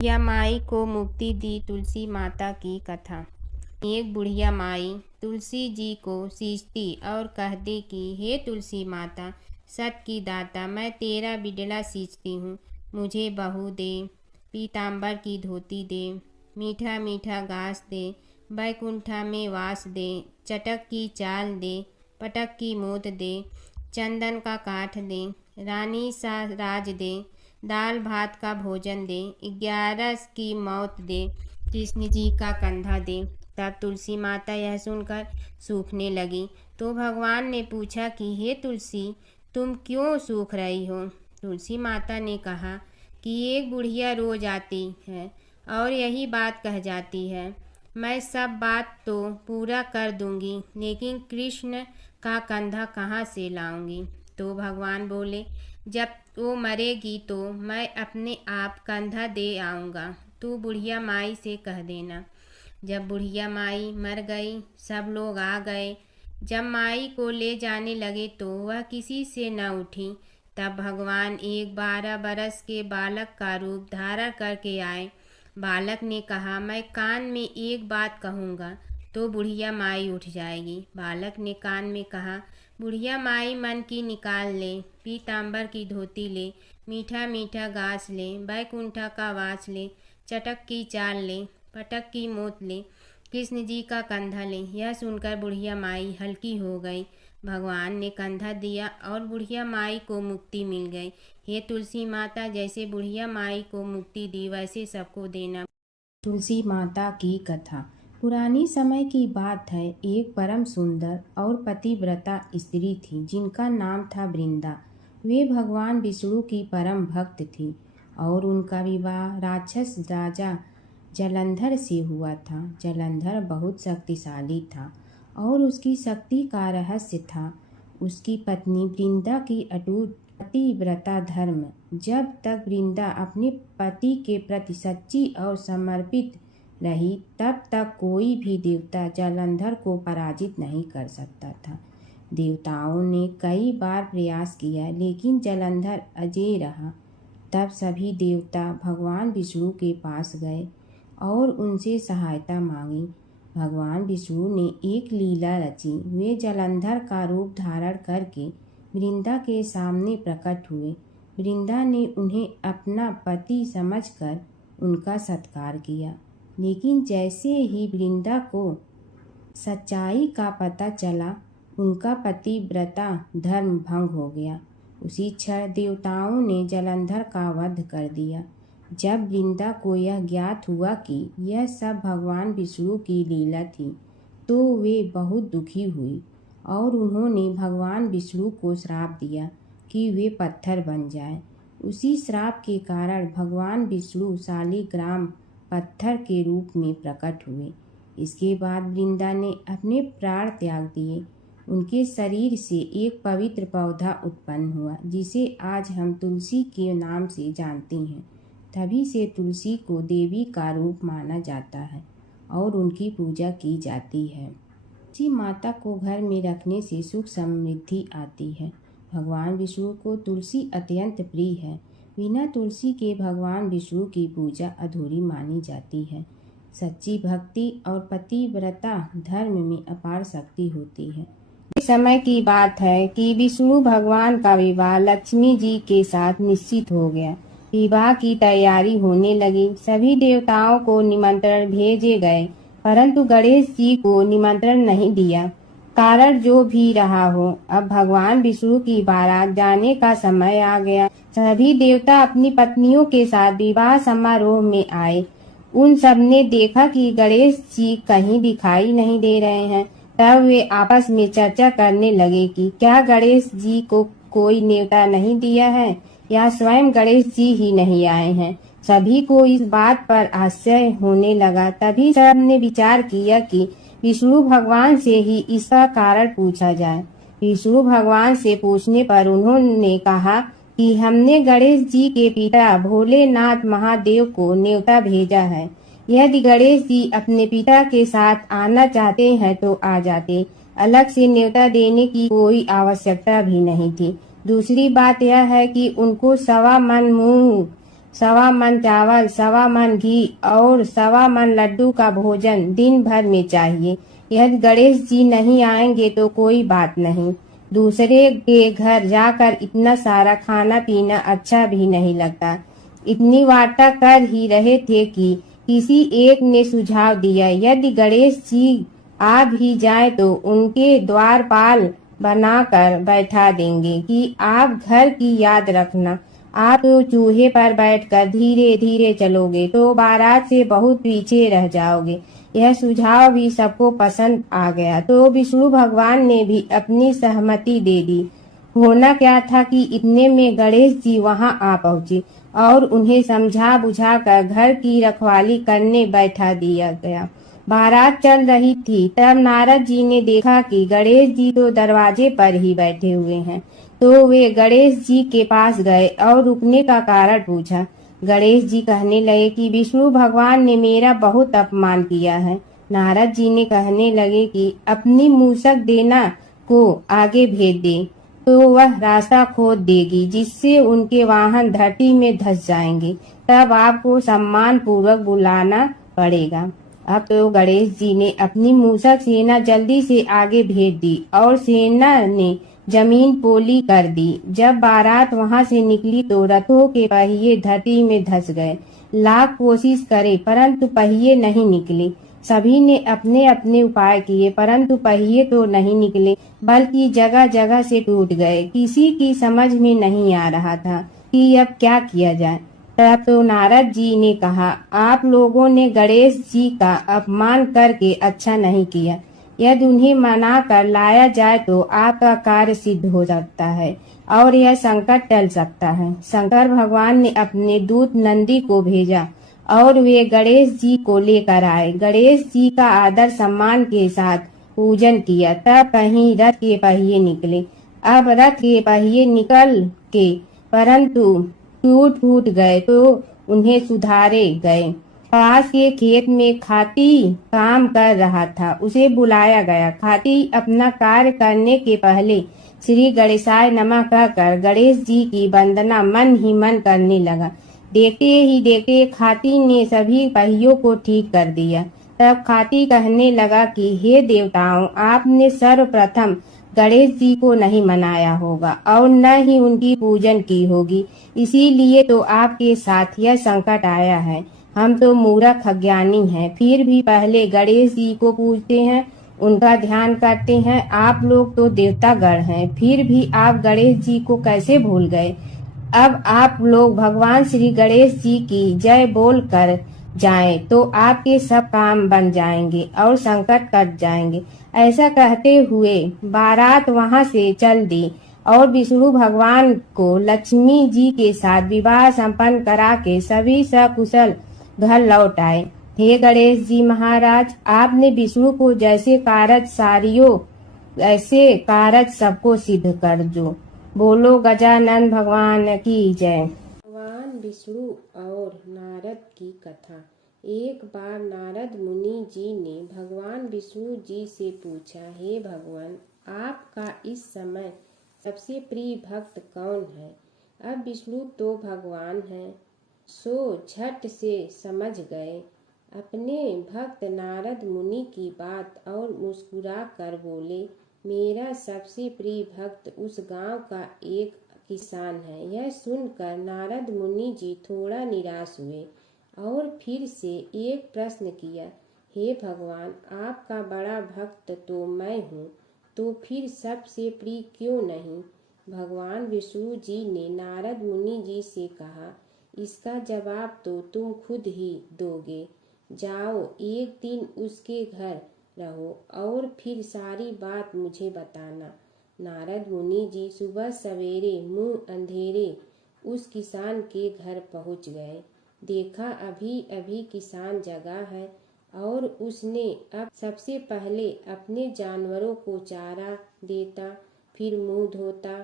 बुढ़िया माई को मुक्ति दी तुलसी माता की कथा। एक बुढ़िया माई तुलसी जी को सींचती और कहती कि हे तुलसी माता, सत की दाता, मैं तेरा बिडला सींचती हूँ। मुझे बहू दे, पीताम्बर की धोती दे, मीठा मीठा घास दे, बैकुंठा में वास दे, चटक की चाल दे, पटक की मोत दे, चंदन का काठ दे, रानी सा राज दे, दाल भात का भोजन दे, 11 की मौत दे, कृष्ण जी का कंधा दे। तब तुलसी माता यह सुनकर सूखने लगी। तो भगवान ने पूछा कि हे तुलसी, तुम क्यों सूख रही हो? तुलसी माता ने कहा कि एक बुढ़िया रोज आती है और यही बात कह जाती है, मैं सब बात तो पूरा कर दूंगी, लेकिन कृष्ण का कंधा कहाँ से लाऊंगी? तो भगवान बोले, जब वो मरेगी तो मैं अपने आप कंधा दे आऊँगा, तू बुढ़िया माई से कह देना। जब बुढ़िया माई मर गई, सब लोग आ गए। जब माई को ले जाने लगे तो वह किसी से न उठी। तब भगवान एक 12 बरस के बालक का रूप धारण करके आए। बालक ने कहा, मैं कान में एक बात कहूँगा तो बुढ़िया माई उठ जाएगी। बालक ने कान में कहा, बुढ़िया माई मन की निकाल ले, पीताम्बर की धोती ले, मीठा मीठा घास ले, बैकुंठा का वास ले, चटक की चाल ले, पटक की मोत ले, कृष्ण जी का कंधा ले। यह सुनकर बुढ़िया माई हल्की हो गई। भगवान ने कंधा दिया और बुढ़िया माई को मुक्ति मिल गई। हे तुलसी माता, जैसे बुढ़िया माई को मुक्ति दी वैसे सबको देना। तुलसी माता की कथा। पुरानी समय की बात है। एक परम सुंदर और पतिव्रता स्त्री थी जिनका नाम था वृंदा। वे भगवान विष्णु की परम भक्त थी और उनका विवाह राक्षस राजा जलंधर से हुआ था। जलंधर बहुत शक्तिशाली था और उसकी शक्ति का रहस्य था उसकी पत्नी वृंदा की अटूट पतिव्रता धर्म। जब तक वृंदा अपने पति के प्रति सच्ची और समर्पित रही, तब तक कोई भी देवता जलंधर को पराजित नहीं कर सकता था। देवताओं ने कई बार प्रयास किया, लेकिन जलंधर अजेय रहा। तब सभी देवता भगवान विष्णु के पास गए और उनसे सहायता मांगी। भगवान विष्णु ने एक लीला रची। वे जलंधर का रूप धारण करके वृंदा के सामने प्रकट हुए। वृंदा ने उन्हें अपना पति समझकर उनका सत्कार किया, लेकिन जैसे ही वृंदा को सच्चाई का पता चला, उनका पतिव्रता धर्म भंग हो गया। उसी क्षण देवताओं ने जलंधर का वध कर दिया। जब वृंदा को यह ज्ञात हुआ कि यह सब भगवान विष्णु की लीला थी, तो वे बहुत दुखी हुई और उन्होंने भगवान विष्णु को श्राप दिया कि वे पत्थर बन जाएं। उसी श्राप के कारण भगवान विष्णु शालिग्राम पत्थर के रूप में प्रकट हुए। इसके बाद वृंदा ने अपने प्राण त्याग दिए। उनके शरीर से एक पवित्र पौधा उत्पन्न हुआ, जिसे आज हम तुलसी के नाम से जानते हैं। तभी से तुलसी को देवी का रूप माना जाता है और उनकी पूजा की जाती है। तुलसी माता को घर में रखने से सुख समृद्धि आती है। भगवान विष्णु को तुलसी अत्यंत प्रिय है। बिना तुलसी के भगवान विष्णु की पूजा अधूरी मानी जाती है। सच्ची भक्ति और पतिव्रता धर्म में अपार शक्ति होती है। इस समय की बात है कि विष्णु भगवान का विवाह लक्ष्मी जी के साथ निश्चित हो गया। विवाह की तैयारी होने लगी। सभी देवताओं को निमंत्रण भेजे गए, परंतु गणेश जी को निमंत्रण नहीं दिया। कारण जो भी रहा हो, अब भगवान विष्णु की बारात जाने का समय आ गया। सभी देवता अपनी पत्नियों के साथ विवाह समारोह में आए। उन सब ने देखा कि गणेश जी कहीं दिखाई नहीं दे रहे हैं। तब वे आपस में चर्चा करने लगे कि क्या गणेश जी को कोई न्योता नहीं दिया है या स्वयं गणेश जी ही नहीं आए हैं। सभी को इस बात पर आश्चर्य होने लगा। तभी सब ने विचार किया कि विष्णु भगवान से ही इसका कारण पूछा जाए। विष्णु भगवान से पूछने पर उन्होंने कहा कि हमने गणेश जी के पिता भोलेनाथ महादेव को न्योता भेजा है। यदि गणेश जी अपने पिता के साथ आना चाहते हैं तो आ जाते। अलग से न्योता देने की कोई आवश्यकता भी नहीं थी। दूसरी बात यह है कि उनको 1.25 मन मुंह सवा मन चावल, सवा मन घी और सवा मन लड्डू का भोजन दिन भर में चाहिए। यदि गणेश जी नहीं आएंगे तो कोई बात नहीं, दूसरे के घर जाकर इतना सारा खाना पीना अच्छा भी नहीं लगता। इतनी वार्ता कर ही रहे थे कि किसी एक ने सुझाव दिया, यदि गणेश जी आ भी जाए तो उनके द्वारपाल बनाकर बैठा देंगे कि आप घर की याद रखना। आप तो चूहे पर बैठकर धीरे धीरे चलोगे तो बारात से बहुत पीछे रह जाओगे। यह सुझाव भी सबको पसंद आ गया तो विष्णु भगवान ने भी अपनी सहमति दे दी। होना क्या था कि इतने में गणेश जी वहां आ पहुंचे और उन्हें समझा बुझाकर घर की रखवाली करने बैठा दिया गया। बारात चल रही थी, तब नारद जी ने देखा कि गणेश जी तो दरवाजे पर ही बैठे हुए हैं, तो वे गणेश जी के पास गए और रुकने का कारण पूछा। गणेश जी कहने लगे कि विष्णु भगवान ने मेरा बहुत अपमान किया है। नारद जी ने कहने लगे कि अपनी मूसक देना को आगे भेज दे तो वह रास्ता खोद देगी, जिससे उनके वाहन धरती में धंस जाएंगे। तब आपको सम्मान पूर्वक बुलाना पड़ेगा। अब तो गणेश जी ने अपनी मूसक सेना जल्दी से आगे भेज दी और सेना ने जमीन पोली कर दी। जब बारात वहां से निकली तो रथों के पहिए धरती में धंस गए। लाख कोशिश करे परंतु पहिए नहीं निकले। सभी ने अपने अपने उपाय किए परंतु पहिए तो नहीं निकले, बल्कि जगह जगह से टूट गए। किसी की समझ में नहीं आ रहा था कि अब क्या किया जाए। तब तो नारद जी ने कहा, आप लोगों ने गणेश जी का अपमान करके अच्छा नहीं किया। यदि उन्हें मना कर लाया जाए तो आपका कार्य सिद्ध हो सकता है और यह संकट टल सकता है। शंकर भगवान ने अपने दूत नंदी को भेजा और वे गणेश जी को लेकर आए। गणेश जी का आदर सम्मान के साथ पूजन किया। तब कहीं रथ के पहिए निकले। अब रथ के पहिए निकल के परंतु टूट फूट गए तो उन्हें सुधारे गए। पास के खेत में खाती काम कर रहा था, उसे बुलाया गया। खाती अपना कार्य करने के पहले श्री गणेशाय नमः कहकर गणेश जी की वंदना मन ही मन करने लगा। देखते ही देखते खाती ने सभी पहियों को ठीक कर दिया। तब खाती कहने लगा कि हे देवताओं, आपने सर्वप्रथम गणेश जी को नहीं मनाया होगा और न ही उनकी पूजन की होगी, इसीलिए तो आपके साथ यह संकट आया है। हम तो मूर्ख अज्ञानी हैं, फिर भी पहले गणेश जी को पूजते हैं, उनका ध्यान करते हैं। आप लोग तो देवतागण हैं, फिर भी आप गणेश जी को कैसे भूल गए। अब आप लोग भगवान श्री गणेश जी की जय बोल कर जाएं तो आपके सब काम बन जाएंगे और संकट कट जाएंगे। ऐसा कहते हुए बारात वहां से चल दी और विष्णु भगवान को लक्ष्मी जी के साथ विवाह संपन्न करा के सभी सकुशल घर लौट आए। हे गणेश जी महाराज, आपने विष्णु को जैसे कारज सारियो ऐसे कारज सबको सिद्ध कर जो। बोलो गजानन भगवान की जय। भगवान विष्णु और नारद की कथा। एक बार नारद मुनि जी ने भगवान विष्णु जी से पूछा, हे भगवान, आपका इस समय सबसे प्रिय भक्त कौन है। अब विष्णु तो भगवान हैं, सो झट से समझ गए अपने भक्त नारद मुनि की बात और मुस्कुरा कर बोले, मेरा सबसे प्रिय भक्त उस गांव का एक किसान है। यह सुनकर नारद मुनि जी थोड़ा निराश हुए और फिर से एक प्रश्न किया, हे भगवान, आपका बड़ा भक्त तो मैं हूँ, तो फिर सबसे प्रिय क्यों नहीं। भगवान विष्णु जी ने नारद मुनि जी से कहा, इसका जवाब तो तुम खुद ही दोगे। जाओ, एक दिन उसके घर रहो और फिर सारी बात मुझे बताना। नारद मुनि जी सुबह सवेरे मुंह अंधेरे उस किसान के घर पहुंच गए। देखा अभी अभी किसान जगा है और उसने अब सबसे पहले अपने जानवरों को चारा देता, फिर मुंह धोता,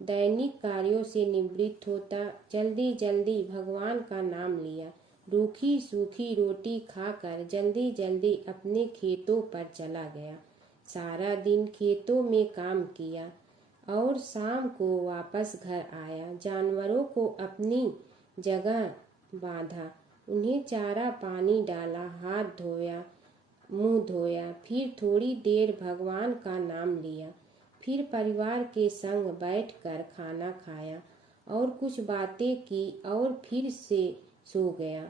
दैनिक कार्यों से निवृत्त होता, जल्दी जल्दी भगवान का नाम लिया, रूखी सूखी रोटी खाकर जल्दी जल्दी अपने खेतों पर चला गया। सारा दिन खेतों में काम किया और शाम को वापस घर आया। जानवरों को अपनी जगह बांधा, उन्हें चारा पानी डाला, हाथ धोया, मुंह धोया, फिर थोड़ी देर भगवान का नाम लिया, फिर परिवार के संग बैठकर खाना खाया और कुछ बातें की और फिर से सो गया।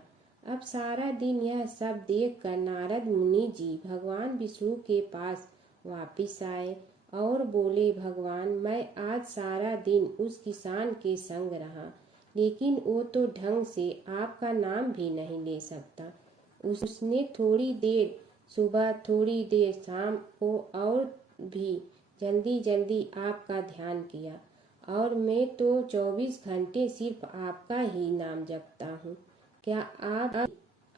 अब सारा दिन यह सब देखकर नारद मुनि जी भगवान विष्णु के पास वापिस आए और बोले, भगवान, मैं आज सारा दिन उस किसान के संग रहा, लेकिन वो तो ढंग से आपका नाम भी नहीं ले सकता। उसने थोड़ी देर सुबह, थोड़ी देर शाम को और भी जल्दी जल्दी आपका ध्यान किया, और मैं तो 24 घंटे सिर्फ आपका ही नाम जपता हूँ। क्या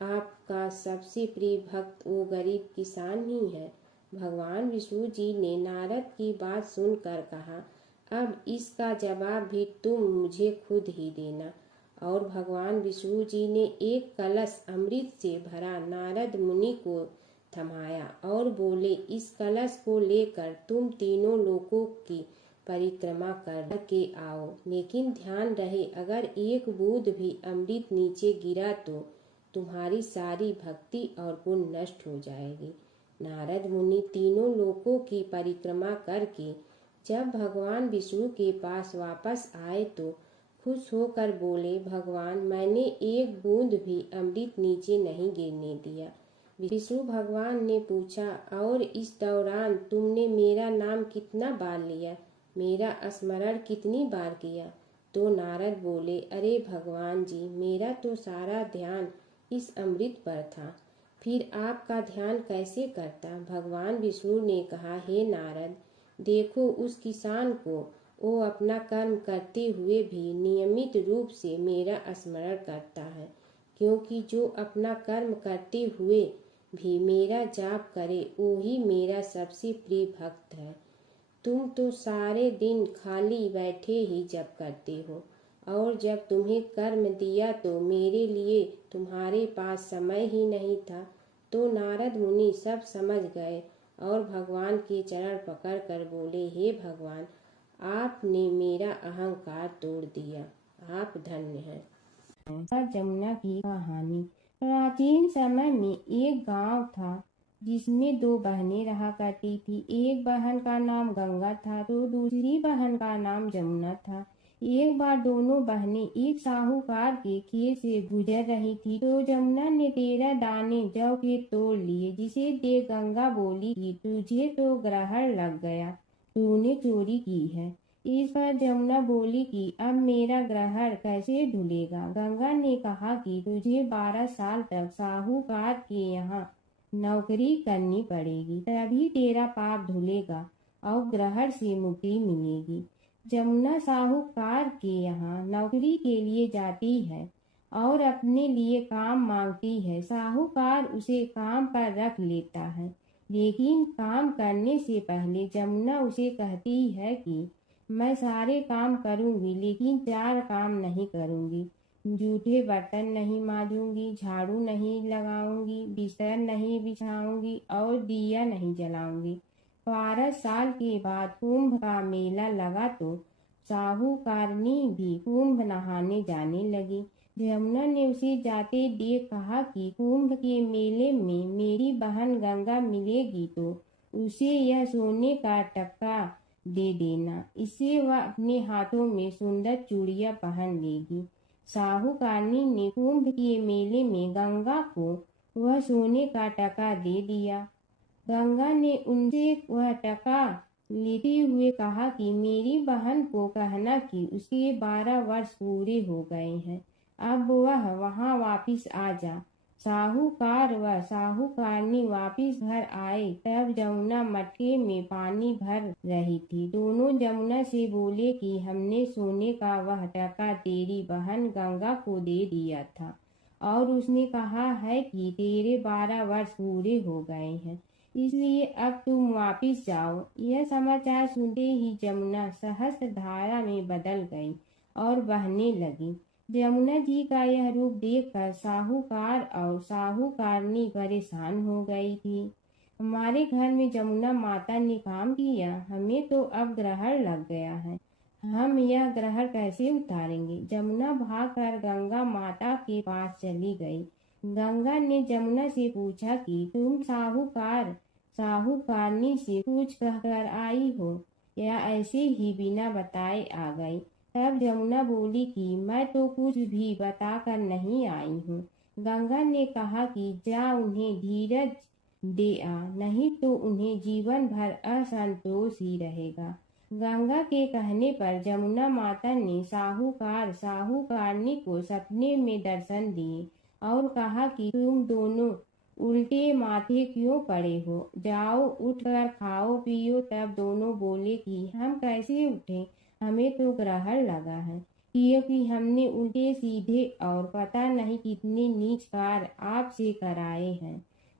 आपका सबसे प्रिय भक्त वो गरीब किसान ही है? भगवान विष्णु जी ने नारद की बात सुनकर कहा, अब इसका जवाब भी तुम मुझे खुद ही देना। और भगवान विष्णु जी ने एक कलश अमृत से भरा नारद मुनि को थमाया और बोले, इस कलश को लेकर तुम तीनों लोकों की परिक्रमा करके आओ, लेकिन ध्यान रहे अगर एक बूंद भी अमृत नीचे गिरा तो तुम्हारी सारी भक्ति और पुण्य नष्ट हो जाएगी। नारद मुनि तीनों लोकों की परिक्रमा करके जब भगवान विष्णु के पास वापस आए तो खुश होकर बोले, भगवान, मैंने एक बूंद भी अमृत नीचे नहीं गिरने दिया। विष्णु भगवान ने पूछा, और इस दौरान तुमने मेरा नाम कितना बार लिया, मेरा स्मरण कितनी बार किया? तो नारद बोले, अरे भगवान जी, मेरा तो सारा ध्यान इस अमृत पर था, फिर आपका ध्यान कैसे करता? भगवान विष्णु ने कहा, हे नारद, देखो उस किसान को, वो अपना कर्म करते हुए भी नियमित रूप से मेरा स्मरण करता है, क्योंकि जो अपना कर्म करते हुए भी मेरा जाप करे वो ही मेरा सबसे प्रिय भक्त है। तुम तो सारे दिन खाली बैठे ही जप करते हो, और जब तुम्हें कर्म दिया तो मेरे लिए तुम्हारे पास समय ही नहीं था। तो नारद मुनि सब समझ गए और भगवान के चरण पकड़कर बोले, हे भगवान, आपने मेरा अहंकार तोड़ दिया, आप धन्य हैं। जमुना की कहानी। प्राचीन समय में एक गांव था जिसमें दो बहनें रहा करती थी। एक बहन का नाम गंगा था तो दूसरी बहन का नाम जमुना था। एक बार दोनों बहनें एक साहूकार के खेत से गुजर रही थी तो जमुना ने 13 दाने जौ के तोड़ लिए, जिसे देख गंगा बोली कि तुझे तो ग्रहण लग गया, तूने चोरी की है। इस पर जमुना बोली कि अब मेरा ग्रहण कैसे धुलेगा। गंगा ने कहा कि तुझे 12 साल तक साहूकार के यहाँ नौकरी करनी पड़ेगी, तभी तेरा पाप धुलेगा और ग्रहण से मुक्ति मिलेगी। जमुना साहूकार के यहाँ नौकरी के लिए जाती है और अपने लिए काम मांगती है। साहूकार उसे काम पर रख लेता है, लेकिन काम करने से पहले जमुना उसे कहती है कि मैं सारे काम करूंगी, लेकिन 4 काम नहीं करूंगी। जूठे बर्तन नहीं मांजूंगी, झाड़ू नहीं लगाऊंगी, बिस्तर नहीं बिछाऊंगी और दिया नहीं जलाऊंगी। 12 साल के बाद कुंभ का मेला लगा तो साहूकारनी भी कुंभ नहाने जाने लगी। जमुना ने उसे जाते देख कहा कि कुंभ के मेले में मेरी बहन गंगा मिलेगी तो उसे यह सोने का टक्का दे देना, इससे वह अपने हाथों में सुंदर चूड़ियां पहन लेगी। साहूकारनी ने कुंभ के मेले में गंगा को वह सोने का टका दे दिया। गंगा ने उनसे वह टका लेते हुए कहा कि मेरी बहन को कहना कि उसके 12 वर्ष पूरे हो गए हैं, अब वह वहां वापिस आ जा। साहूकार व साहूकारनी वापिस घर आए तब जमुना मटके में पानी भर रही थी। दोनों जमुना से बोले कि हमने सोने का वह टका तेरी बहन गंगा को दे दिया था और उसने कहा है कि तेरे 12 वर्ष पूरे हो गए हैं, इसलिए अब तुम वापिस जाओ। यह समाचार सुनते ही जमुना सहस्त्र धारा में बदल गई और बहने लगी। जमुना जी का यह रूप देखकर साहूकार और साहूकारनी परेशान हो गई थी। हमारे घर में जमुना माता ने काम किया, हमें तो अब ग्रहण लग गया है, हम यह ग्रहण कैसे उतारेंगे। जमुना भागकर गंगा माता के पास चली गई। गंगा ने जमुना से पूछा कि तुम साहूकारनी से कुछ कहकर आई हो या ऐसे ही बिना बताए आ गई। तब जमुना बोली कि मैं तो कुछ भी बताकर नहीं आई हूँ। गंगा ने कहा कि जा उन्हें धीरज दे आ, नहीं तो उन्हें जीवन भर असंतोष ही रहेगा। गंगा के कहने पर जमुना माता ने साहूकारनी को सपने में दर्शन दिए और कहा कि तुम दोनों उल्टे माथे क्यों पड़े हो, जाओ उठकर खाओ पियो। तब दोनों बोले कि हम कैसे उठें, हमें तो ग्रहण लगा है, क्योंकि हमने उल्टे सीधे और पता नहीं कितने नीच कार्य आपसे कराए हैं।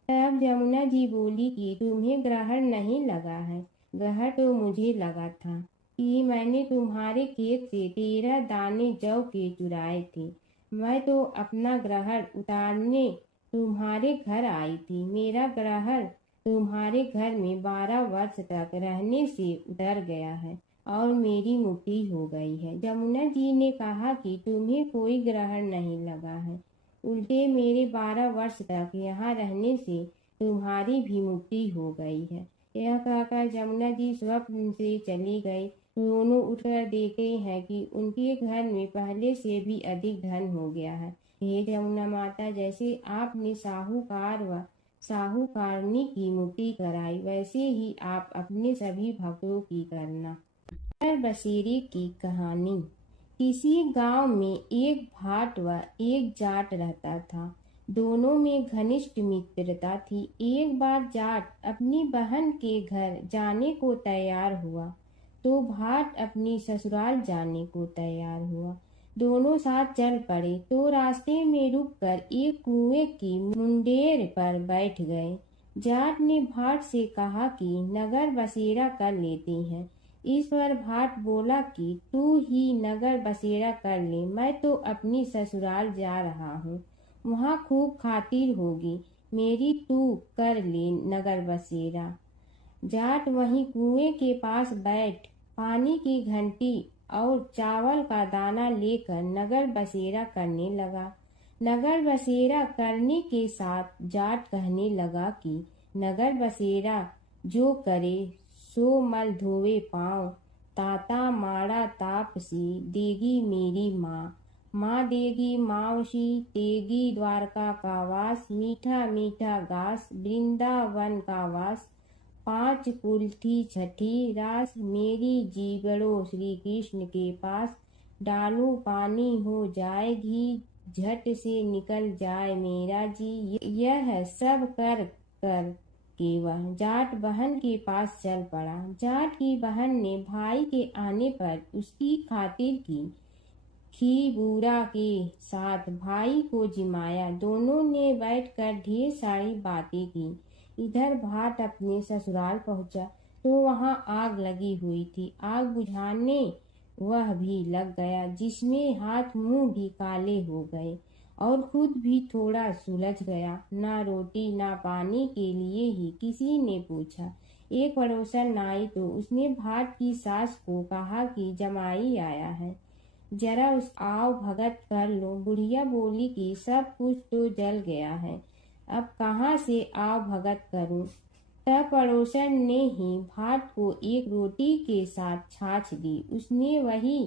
तब जमुना जी बोली कि तुम्हें ग्रहण नहीं लगा है, ग्रहण तो मुझे लगा था कि मैंने तुम्हारे खेत से 13 दाने जौ के चुराए थे। मैं तो अपना ग्रहण उतारने तुम्हारे घर आई थी। मेरा ग्रहण तुम्हारे घर में 12 वर्ष तक रहने से उतर गया है और मेरी मुक्ति हो गई है। जमुना जी ने कहा कि तुम्हें कोई ग्रहण नहीं लगा है, उल्टे मेरे 12 वर्ष तक यहाँ रहने से तुम्हारी भी मुक्ति हो गई है। यह कहकर जमुना जी स्वप्न से चली गई। दोनों उठकर देखते हैं कि उनके घर में पहले से भी अधिक धन हो गया है। हे जमुना माता, जैसे आपने साहूकार व साहूकारनी की मुक्ति कराई, वैसे ही आप अपने सभी भक्तों की करना। नगर बसेरे की कहानी। किसी गांव में एक भाट व एक जाट रहता था। दोनों में घनिष्ठ मित्रता थी। एक बार जाट अपनी बहन के घर जाने को तैयार हुआ तो भाट अपनी ससुराल जाने को तैयार हुआ। दोनों साथ चल पड़े तो रास्ते में रुककर एक कुएं की मुंडेर पर बैठ गए। जाट ने भाट से कहा कि नगर बसेरा कर लेते हैं। इस पर भाट बोला कि तू ही नगर बसेरा कर ले, मैं तो अपनी ससुराल जा रहा हूँ, वहाँ खूब खातिर होगी मेरी, तू कर ले नगर बसेरा। जाट वहीं कुएं के पास बैठ पानी की घंटी और चावल का दाना लेकर नगर बसेरा करने लगा। नगर बसेरा करने के साथ जाट कहने लगा कि नगर बसेरा जो करे सो मल धोवे पाँव, ताता माड़ा तापसी देगी मेरी माँ, माँ देगी मावशी तेगी द्वारका का वास, मीठा मीठा घास वृंदावन का वास, 5 कुल्थी छठी रास, मेरी जीगड़ो श्री कृष्ण के पास, डालू पानी हो जाए घी, झट से निकल जाए मेरा जी। यह सब कर कर के वह जाट बहन के पास चल पड़ा। जाट की बहन ने भाई के आने पर उसकी खातिर की खी बूरा के साथ भाई को जिमाया। दोनों ने बैठकर ढेर सारी बातें की। इधर भाट अपने ससुराल पहुंचा तो वहां आग लगी हुई थी। आग बुझाने वह भी लग गया, जिसमें हाथ मुंह भी काले हो गए और खुद भी थोड़ा सुलझ गया। ना रोटी ना पानी के लिए ही किसी ने पूछा। एक पड़ोसन आई तो उसने भाट की सास को कहा कि जमाई आया है, जरा उस आओ भगत कर लो। बुढ़िया बोली कि सब कुछ तो जल गया है, अब कहाँ से आओ भगत करूं। तब पड़ोसन ने ही भाट को एक रोटी के साथ छाछ दी। उसने वही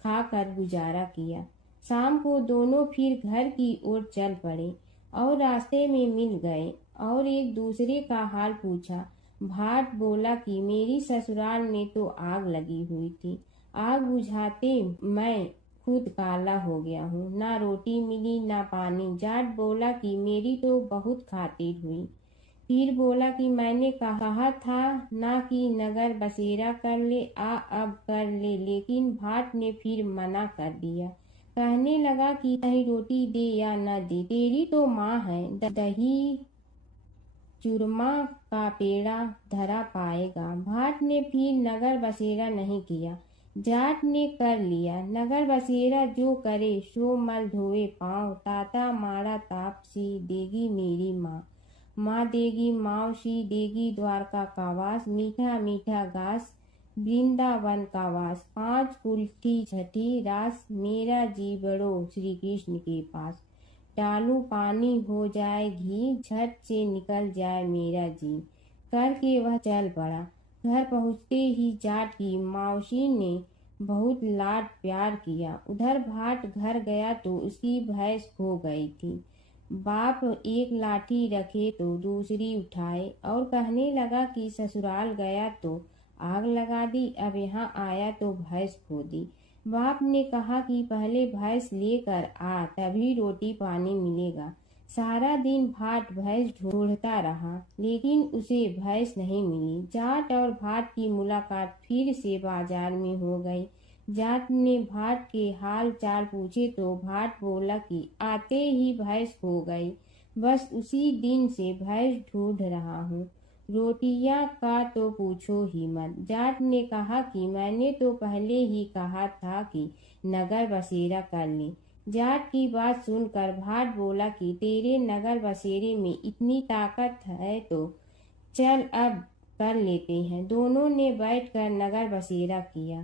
खाकर गुजारा किया। शाम को दोनों फिर घर की ओर चल पड़े और रास्ते में मिल गए और एक दूसरे का हाल पूछा। भाट बोला कि मेरी ससुराल में तो आग लगी हुई थी, आग बुझाते मैं खुद काला हो गया हूँ, ना रोटी मिली ना पानी। जाट बोला कि मेरी तो बहुत खातिर हुई। फिर बोला कि मैंने कहा था ना कि नगर बसेरा कर ले, अब कर ले, लेकिन भाट ने फिर मना कर दिया। कहने लगा कि चाहे रोटी दे या न दे, तेरी तो माँ है, दही चूरमा का पेड़ा धरा पाएगा। भाट ने फिर नगर बसेरा नहीं किया, जाट ने कर लिया। नगर बसेरा जो करे सो मल धोए पाँव, ताता माड़ा तापसी देगी मेरी माँ, माँ देगी मावशी देगी द्वारका का वास, मीठा मीठा घास वृंदावन का वास। 5 कुल छठी रास, मेरा जी बढ़ो श्री कृष्ण के पास। डालू पानी हो जाए घी, झट से निकल जाए मेरा जी। करके वह चल पड़ा। घर पहुँचते ही जाट की मौसी ने बहुत लाड प्यार किया। उधर भाट घर गया तो उसकी भैंस खो गई थी। बाप एक लाठी रखे तो दूसरी उठाए और कहने लगा कि ससुराल गया तो आग लगा दी, अब यहाँ आया तो भैंस खो दी। बाप ने कहा कि पहले भैंस लेकर आ, तभी रोटी पानी मिलेगा। सारा दिन भाट भैंस ढूंढता रहा, लेकिन उसे भैंस नहीं मिली। जाट और भाट की मुलाकात फिर से बाजार में हो गई। जाट ने भाट के हाल चाल पूछे तो भाट बोला कि आते ही भैंस खो गई, बस उसी दिन से भैंस ढूंढ रहा हूँ। रोटियां का तो पूछो ही मत। जाट ने कहा कि मैंने तो पहले ही कहा था कि नगर बसेरा कर ले। जाट की बात सुनकर भाट बोला कि तेरे नगर बसेरे में इतनी ताकत है तो चल अब कर लेते हैं। दोनों ने बैठकर नगर बसेरा किया।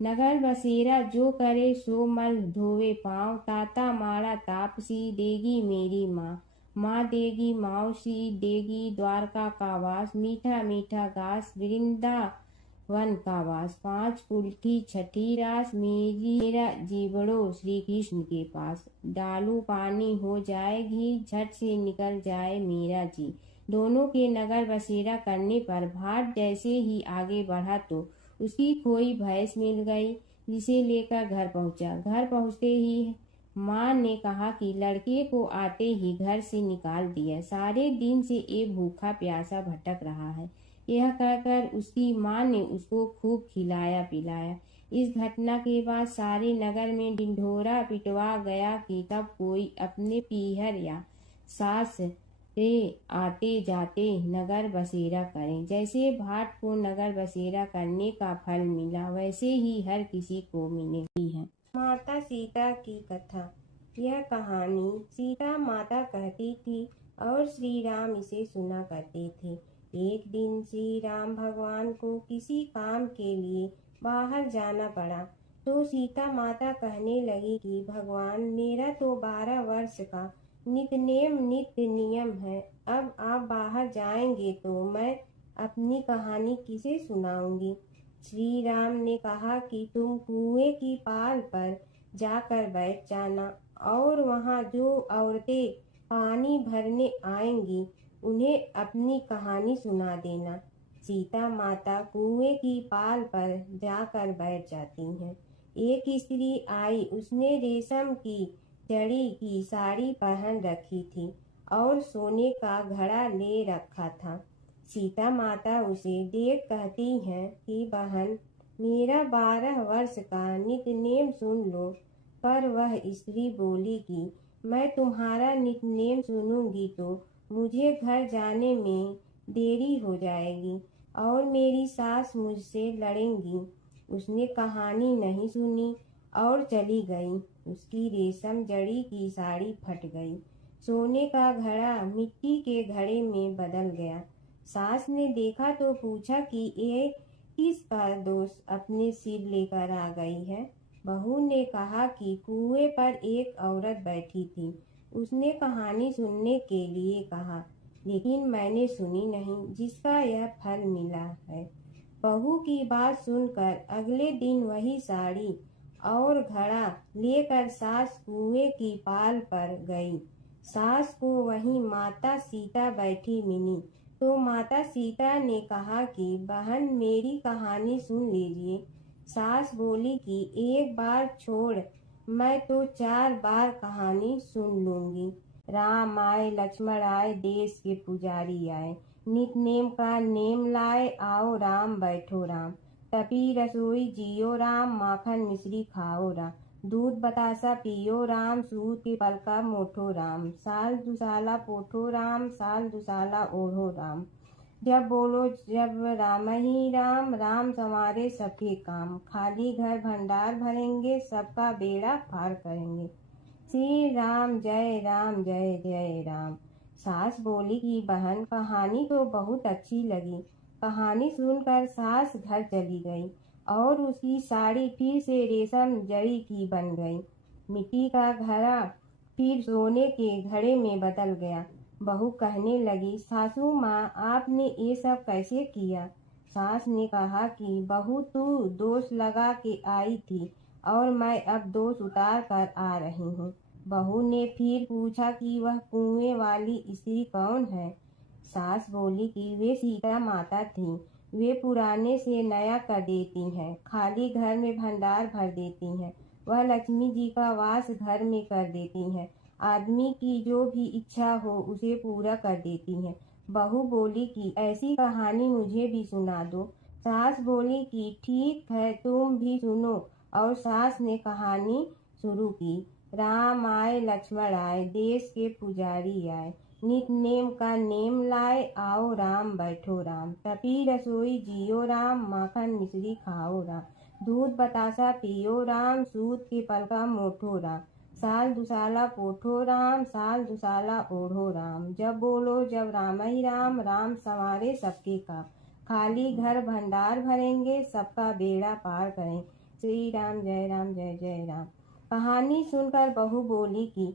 नगर बसेरा जो करे सो मल धोवे पाँव। ताता मारा तापसी, देगी मेरी माँ। माँ देगी मौसी, देगी द्वारका का वास। मीठा मीठा घास, वृंदावन का वास। 5 कुल छठी रास, मेरा जीवड़ो श्री कृष्ण के पास। डालू पानी हो जाए घी, झट से निकल जाए मेरा जी। दोनों के नगर बसेरा करने पर भाट जैसे ही आगे बढ़ा तो उसकी खोई भैंस मिल गई, जिसे लेकर घर पहुंचा। घर पहुंचते ही माँ ने कहा कि लड़के को आते ही घर से निकाल दिया, सारे दिन से ये भूखा प्यासा भटक रहा है। यह कहकर उसकी माँ ने उसको खूब खिलाया पिलाया। इस घटना के बाद सारे नगर में ढिंढोरा पिटवा गया कि कब कोई अपने पीहर या सास से आते जाते नगर बसेरा करें। जैसे भाट को नगर बसेरा करने का फल मिला, वैसे ही हर किसी को मिलती है। माता सीता की कथा। यह कहानी सीता माता कहती थी और श्री राम इसे सुना करते थे। एक दिन श्री राम भगवान को किसी काम के लिए बाहर जाना पड़ा, तो सीता माता कहने लगी कि भगवान, मेरा तो 12 वर्ष का नित्य नियम है। अब आप बाहर जाएंगे तो मैं अपनी कहानी किसे सुनाऊंगी। श्री राम ने कहा कि तुम कुएं की पाल पर जाकर बैठ जाना और वहां जो औरतें पानी भरने आएंगी उन्हें अपनी कहानी सुना देना। सीता माता कुएं की पाल पर जाकर बैठ जाती हैं। एक स्त्री आई, उसने रेशम की जड़ी की साड़ी पहन रखी थी और सोने का घड़ा ले रखा था। सीता माता उसे देख कहती हैं कि बहन, मेरा 12 वर्ष का नित्य नेम सुन लो। पर वह स्त्री बोली कि मैं तुम्हारा नित्य नेम सुनूंगी तो मुझे घर जाने में देरी हो जाएगी और मेरी सास मुझसे लड़ेंगी। उसने कहानी नहीं सुनी और चली गई। उसकी रेशम जड़ी की साड़ी फट गई, सोने का घड़ा मिट्टी के घड़े में बदल गया। सास ने देखा तो पूछा कि ये किसका दोष अपने सिर लेकर आ गई है। बहू ने कहा कि कुएं पर एक औरत बैठी थी, उसने कहानी सुनने के लिए कहा, लेकिन मैंने सुनी नहीं, जिसका यह फल मिला है। बहू की बात सुनकर अगले दिन वही साड़ी और घड़ा लेकर सास कुएं की पाल पर गई। सास को वहीं माता सीता बैठी मिली, तो माता सीता ने कहा कि बहन, मेरी कहानी सुन लीजिए। सास बोली कि एक बार छोड़, मैं तो 4 बार कहानी सुन लूंगी। राम आए लक्ष्मण आए, देश के पुजारी आए, नित नेम का नेम लाए, आओ राम बैठो राम। तपी रसोई जियो राम, माखन मिश्री खाओ राम। दूध बतासा पियो राम, सूत के पलका मोठो राम। साल दुसाला पोठो राम, साल दुसाला ओढ़ो राम। जब बोलो जब राम ही राम, राम संवारे सबके काम। खाली घर भंडार भरेंगे, सबका बेड़ा पार करेंगे। श्री राम जय जय राम। सास बोली कि बहन, कहानी तो बहुत अच्छी लगी, कहानी सुनकर सास घर चली गई और उसकी साड़ी फिर से रेशम जड़ी की बन गई। मिट्टी का घड़ा फिर सोने के घड़े में बदल गया। बहू कहने लगी, सासू माँ, आपने ये सब कैसे किया? सास ने कहा कि बहू, तू दोष लगा के आई थी और मैं अब दोष उतार कर आ रही हूँ। बहू ने फिर पूछा कि वह कुएं वाली स्त्री कौन है? सास बोली कि वे सीता माता थी। वे पुराने से नया कर देती हैं, खाली घर में भंडार भर देती हैं। वह लक्ष्मी जी का वास घर में कर देती हैं। आदमी की जो भी इच्छा हो उसे पूरा कर देती हैं। बहू बोली कि ऐसी कहानी मुझे भी सुना दो। सास बोली कि ठीक है, तुम भी सुनो। और सास ने कहानी शुरू की। राम आए लक्ष्मण आए, देश के पुजारी आए, नित नेम का नेम लाए, आओ राम बैठो राम, तपी रसोई जियो राम, माखन मिश्री खाओ राम, दूध बतासा पियो राम, सूत के पलका मोठो राम, साल दुसाला पोठो राम, साल दुसाला ओढ़ो राम, जब बोलो जब राम ही राम, राम संवारे सबके काम, खाली घर भंडार भरेंगे, सबका बेड़ा पार करें, श्री राम जय राम। कहानी सुनकर बहू बोली कि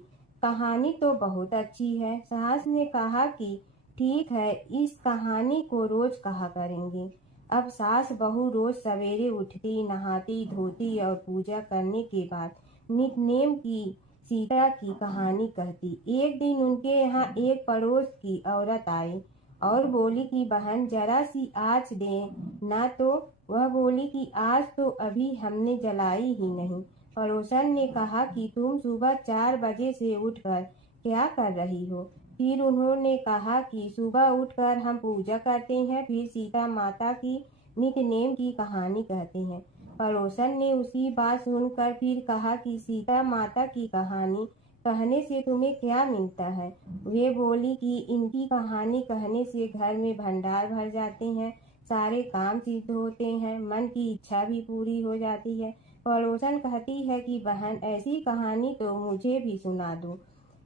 कहानी तो बहुत अच्छी है। सास ने कहा कि ठीक है, इस कहानी को रोज कहा करेंगे। अब सास बहू रोज सवेरे उठती, नहाती धोती और पूजा करने के बाद नितनेम की सीता की कहानी कहती। एक दिन उनके यहाँ एक पड़ोस की औरत आई और बोली कि बहन, जरा सी आँच दे ना। तो वह बोली कि आज तो अभी हमने जलाई ही नहीं। पड़ोसन ने कहा कि तुम सुबह 4 बजे से उठकर क्या कर रही हो? फिर उन्होंने कहा कि सुबह उठकर हम पूजा करते हैं, फिर सीता माता की नितनेम की कहानी कहते हैं। पड़ोसन ने उसकी बात सुनकर फिर कहा कि सीता माता की कहानी कहने से तुम्हें क्या मिलता है? वे बोली कि इनकी कहानी कहने से घर में भंडार भर जाते हैं, सारे काम सिद्ध होते हैं, मन की इच्छा भी पूरी हो जाती है। पड़ोसन कहती है कि बहन, ऐसी कहानी तो मुझे भी सुना दो।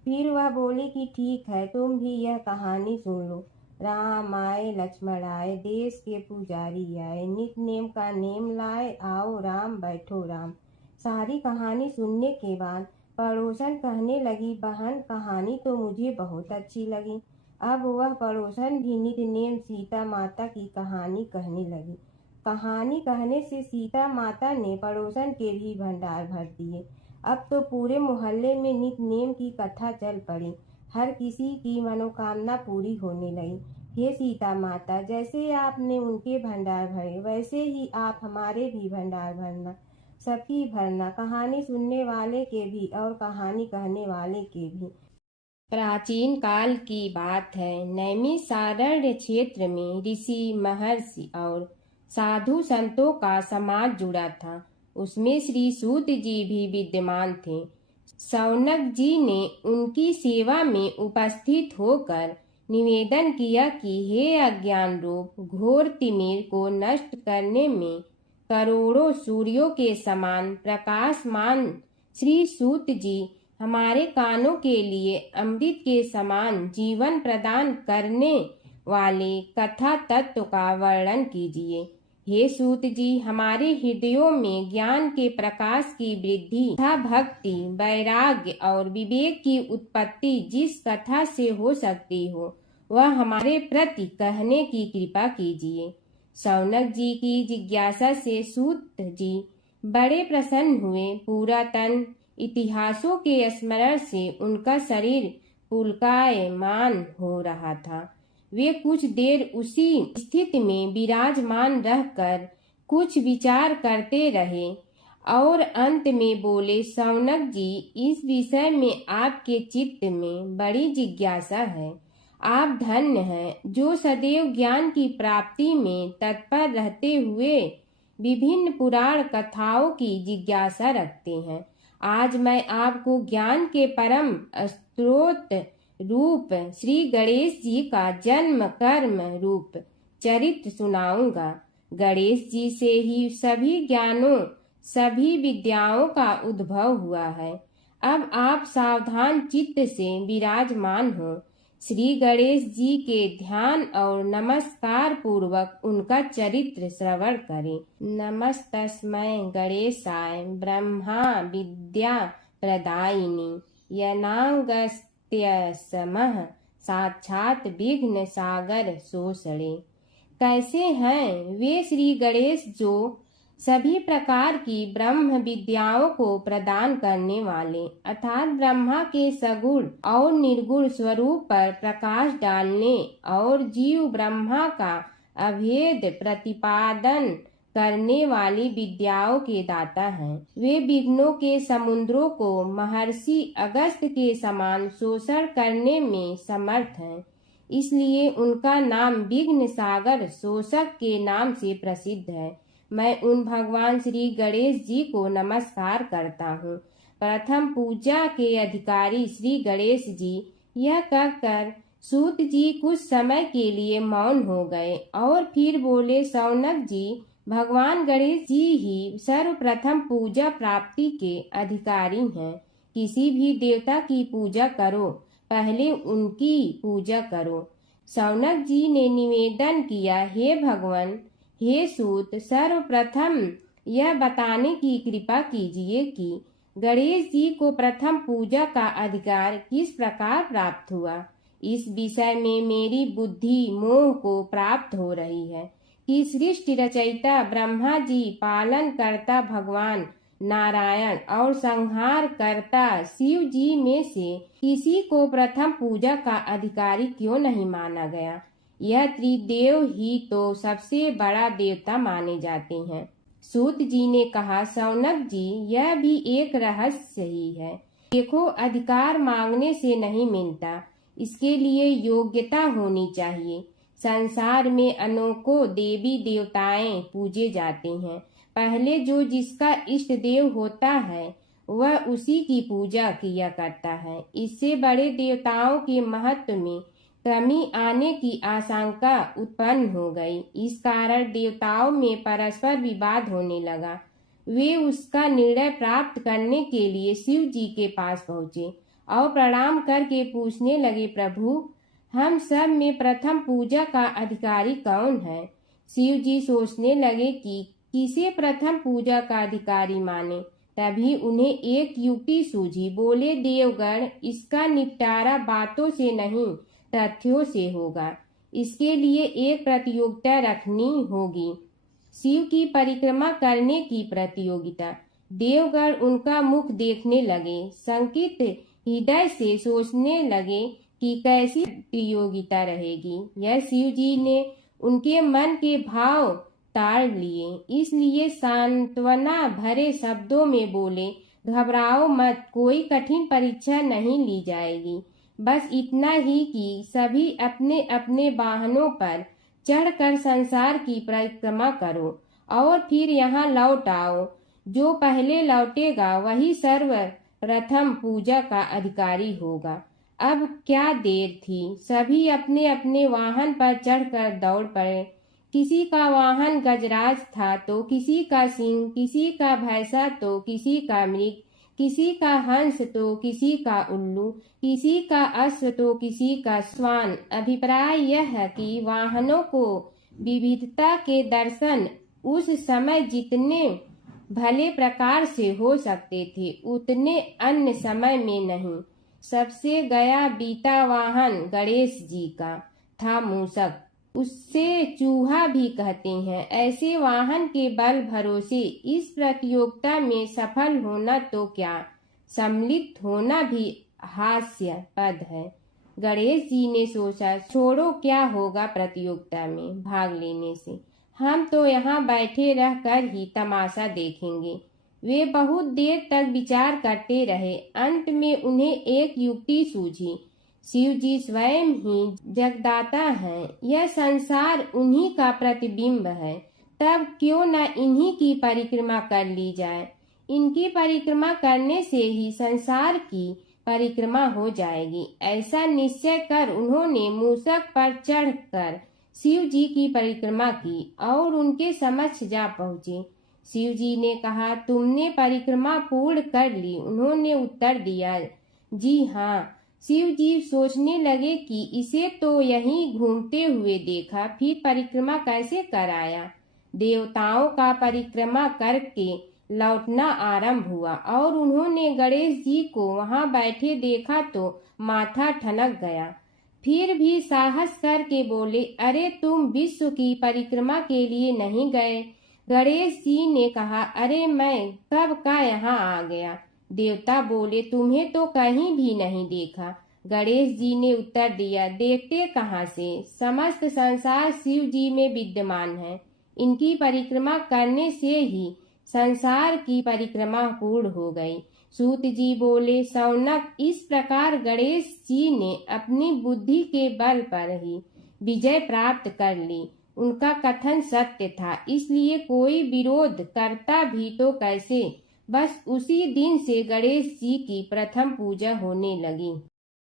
फिर वह बोली कि ठीक है, तुम भी यह कहानी सुन लो। राम आए लक्ष्मण आए, देश के पुजारी आए, नित नेम का नेम लाए, आओ राम बैठो राम। सारी कहानी सुनने के बाद पड़ोसन कहने लगी, बहन, कहानी तो मुझे बहुत अच्छी लगी। अब वह पड़ोसन भी नित नेम सीता माता की कहानी कहने लगी। कहानी कहने से सीता माता ने पड़ोसन के भी भंडार भर दिए। अब तो पूरे मोहल्ले में नित नेम की कथा चल पड़ी। हर किसी की मनोकामना पूरी होने लगी। हे सीता माता, जैसे आपने उनके भंडार भरे, वैसे ही आप हमारे भी भंडार भरना, सबकी भरना, कहानी सुनने वाले के भी और कहानी कहने वाले के भी। प्राचीन काल की बात है। नैमिषारण्य क्षेत्र में ऋषि, महर्षि और साधु संतों का समाज जुड़ा था। उसमें श्री सूत जी भी विद्यमान थे। शौनक जी ने उनकी सेवा में उपस्थित होकर निवेदन किया कि हे अज्ञान रूप घोर तिमिर को नष्ट करने में करोड़ों सूर्यों के समान प्रकाशमान श्री सूत जी हमारे कानों के लिए अमृत के समान जीवन प्रदान करने वाले कथा तत्व का वर्णन कीजिए। हे सूत जी, हमारे हृदयों में ज्ञान के प्रकाश की वृद्धि तथा भक्ति, वैराग्य और विवेक की उत्पत्ति जिस कथा से हो सकती हो, वह हमारे प्रति कहने की कृपा कीजिए। शौनक जी की जिज्ञासा से सूत जी बड़े प्रसन्न हुए। पुरातन इतिहासों के स्मरण से उनका शरीर पुलकायमान हो रहा था। वे कुछ देर उसी स्थिति में विराजमान रहकर कुछ विचार करते रहे और अंत में बोले, शौनक जी, इस विषय में आपके चित्त में बड़ी जिज्ञासा है। आप धन्य हैं जो सदैव ज्ञान की प्राप्ति में तत्पर रहते हुए विभिन्न पुराण कथाओं की जिज्ञासा रखते हैं। आज मैं आपको ज्ञान के परम स्रोत रूप श्री गणेश जी का जन्म कर्म रूप चरित्र सुनाऊंगा। गणेश जी से ही सभी ज्ञानों, सभी विद्याओं का उद्भव हुआ है। अब आप सावधान चित्त से विराजमान हो। श्री गणेश जी के ध्यान और नमस्कार पूर्वक उनका चरित्र श्रवण करें। नमस्तस्मै गणेशाय ब्रह्मा विद्या प्रदायिनी यनागस्त्यसमः साक्षात विघ्न सागर सोषणे। कैसे हैं वे श्री गणेश जो सभी प्रकार की ब्रह्म विद्याओं को प्रदान करने वाले अर्थात ब्रह्मा के सगुण और निर्गुण स्वरूप पर प्रकाश डालने और जीव ब्रह्मा का अभेद प्रतिपादन करने वाली विद्याओं के दाता हैं। वे विघ्नों के समुद्रों को महर्षि अगस्त्य के समान शोषण करने में समर्थ हैं, इसलिए उनका नाम विघ्न सागर शोषक के नाम से प्रसिद्ध है। मैं उन भगवान श्री गणेश जी को नमस्कार करता हूँ। प्रथम पूजा के अधिकारी श्री गणेश जी यह कहकर सूत जी कुछ समय के लिए मौन हो गए और फिर बोले, शौनक जी, भगवान गणेश जी ही सर्वप्रथम पूजा प्राप्ति के अधिकारी हैं। किसी भी देवता की पूजा करो, पहले उनकी पूजा करो। शौनक जी ने निवेदन किया, हे भगवान, हे सूत, सर्वप्रथम यह बताने की कृपा कीजिए कि गणेश जी को प्रथम पूजा का अधिकार किस प्रकार प्राप्त हुआ। इस विषय में मेरी बुद्धि मोह को प्राप्त हो रही है कि सृष्टि रचयिता ब्रह्मा जी, पालन करता भगवान नारायण और संहार करता शिव जी में से किसी को प्रथम पूजा का अधिकारी क्यों नहीं माना गया। यह त्रिदेव ही तो सबसे बड़ा देवता माने जाते हैं। सूत जी ने कहा, शौनक जी, यह भी एक रहस्य ही है। देखो, अधिकार मांगने से नहीं मिलता, इसके लिए योग्यता होनी चाहिए। संसार में अनेकों देवी देवताएं पूजे जाते हैं। पहले जो जिसका इष्ट देव होता है वह उसी की पूजा किया करता है। इससे बड़े देवताओं के महत्व में कमी आने की आशंका उत्पन्न हो गई। इस कारण देवताओं में परस्पर विवाद होने लगा। वे उसका निर्णय प्राप्त करने के लिए शिव जी के पास पहुँचे और प्रणाम करके पूछने लगे, प्रभु, हम सब में प्रथम पूजा का अधिकारी कौन है। शिव जी सोचने लगे कि किसे प्रथम पूजा का अधिकारी माने। तभी उन्हें एक युक्ति सूझी। बोले, देवगण, इसका निपटारा बातों से नहीं तथ्यों से होगा। इसके लिए एक प्रतियोगिता रखनी होगी, शिव की परिक्रमा करने की प्रतियोगिता। देवगण उनका मुख देखने लगे, शंकित हृदय से सोचने लगे कि कैसी प्रतियोगिता रहेगी। यह शिव जी ने उनके मन के भाव ताड़ लिए, इसलिए सांत्वना भरे शब्दों में बोले, घबराओ मत, कोई कठिन परीक्षा नहीं ली जाएगी। बस इतना ही कि सभी अपने अपने वाहनों पर चढ़कर संसार की परिक्रमा करो और फिर यहाँ लौट आओ। जो पहले लौटेगा वही सर्वप्रथम पूजा का अधिकारी होगा। अब क्या देर थी, सभी अपने अपने वाहन पर चढ़कर दौड़ पड़े। किसी का वाहन गजराज था तो किसी का सिंह, किसी का भैंसा तो किसी का मृग, किसी का हंस तो किसी का उल्लू, किसी का अश्व तो किसी का श्वान। अभिप्राय यह है कि वाहनों को विविधता के दर्शन उस समय जितने भले प्रकार से हो सकते थे उतने अन्य समय में नहीं। सबसे गया बीता वाहन गणेश जी का था मूषक, उससे चूहा भी कहते हैं। ऐसे वाहन के बल भरोसे इस प्रतियोगिता में सफल होना तो क्या, सम्मिलित होना भी हास्यास्पद है। गणेश जी ने सोचा, छोड़ो, क्या होगा प्रतियोगिता में भाग लेने से, हम तो यहाँ बैठे रहकर ही तमाशा देखेंगे। वे बहुत देर तक विचार करते रहे। अंत में उन्हें एक युक्ति सूझी। शिव जी स्वयं ही जगदाता हैं, यह संसार उन्हीं का प्रतिबिंब है, तब क्यों न इन्हीं की परिक्रमा कर ली जाए। इनकी परिक्रमा करने से ही संसार की परिक्रमा हो जाएगी। ऐसा निश्चय कर उन्होंने मूषक पर चढ़कर शिव जी की परिक्रमा की और उनके समक्ष जा पहुँचे। शिव जी ने कहा, तुमने परिक्रमा पूर्ण कर ली। उन्होंने उत्तर दिया, जी हाँ, शिव जी सोचने लगे कि इसे तो यहीं घूमते हुए देखा, फिर परिक्रमा कैसे कराया। देवताओं का परिक्रमा करके लौटना आरंभ हुआ और उन्होंने गणेश जी को वहां बैठे देखा तो माथा ठनक गया। फिर भी साहस करके बोले, अरे तुम विश्व की परिक्रमा के लिए नहीं गए। गणेश जी ने कहा, अरे मैं कब का यहाँ आ गया। देवता बोले, तुम्हें तो कहीं भी नहीं देखा। गणेश जी ने उत्तर दिया, देखते कहाँ से, समस्त संसार शिव जी में विद्यमान है। इनकी परिक्रमा करने से ही संसार की परिक्रमा पूर्ण हो गई। सूत जी बोले, शौनक, इस प्रकार गणेश जी ने अपनी बुद्धि के बल पर ही विजय प्राप्त कर ली। उनका कथन सत्य था, इसलिए कोई विरोध करता भी तो कैसे। बस उसी दिन से गणेश जी की प्रथम पूजा होने लगी।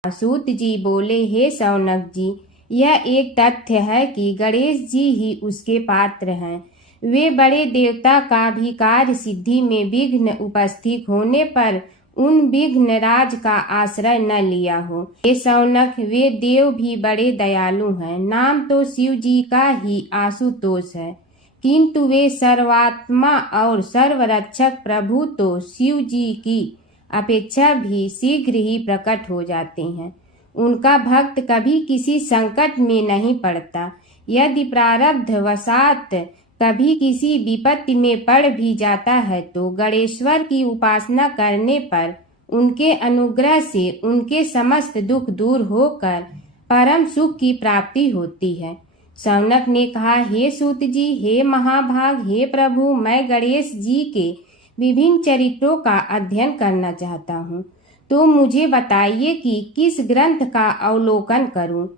सूत जी बोले, हे शौनक जी, यह एक तथ्य है कि गणेश जी ही उसके पात्र हैं। वे बड़े देवता का भी कार्य सिद्धि में विघ्न उपस्थित होने पर उन विघ्न राज का आश्रय न लिया हो। हे शौनक, वे देव भी बड़े दयालु हैं। नाम तो शिव जी का ही आशुतोष है, किंतु वे सर्वात्मा और सर्वरक्षक प्रभु तो शिव जी की अपेक्षा भी शीघ्र ही प्रकट हो जाते हैं। उनका भक्त कभी किसी संकट में नहीं पड़ता। यदि प्रारब्ध वशात कभी किसी विपत्ति में पड़ भी जाता है तो गणेश्वर की उपासना करने पर उनके अनुग्रह से उनके समस्त दुख दूर होकर परम सुख की प्राप्ति होती है। शौनक ने कहा, हे सूत जी, हे महाभाग, हे प्रभु, मैं गणेश जी के विभिन्न चरित्रों का अध्ययन करना चाहता हूँ, तो मुझे बताइए कि किस ग्रंथ का अवलोकन करूँ।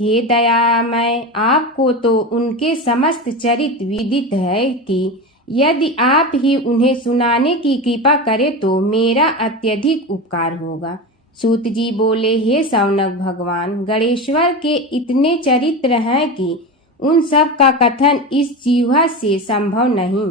हे दयामय, आपको तो उनके समस्त चरित्र विदित है कि यदि आप ही उन्हें सुनाने की कृपा करें तो मेरा अत्यधिक उपकार होगा। सूत जी बोले, हे शौनक भगवान, गणेश्वर के इतने चरित्र हैं कि उन सब का कथन इस जीवा से संभव नहीं,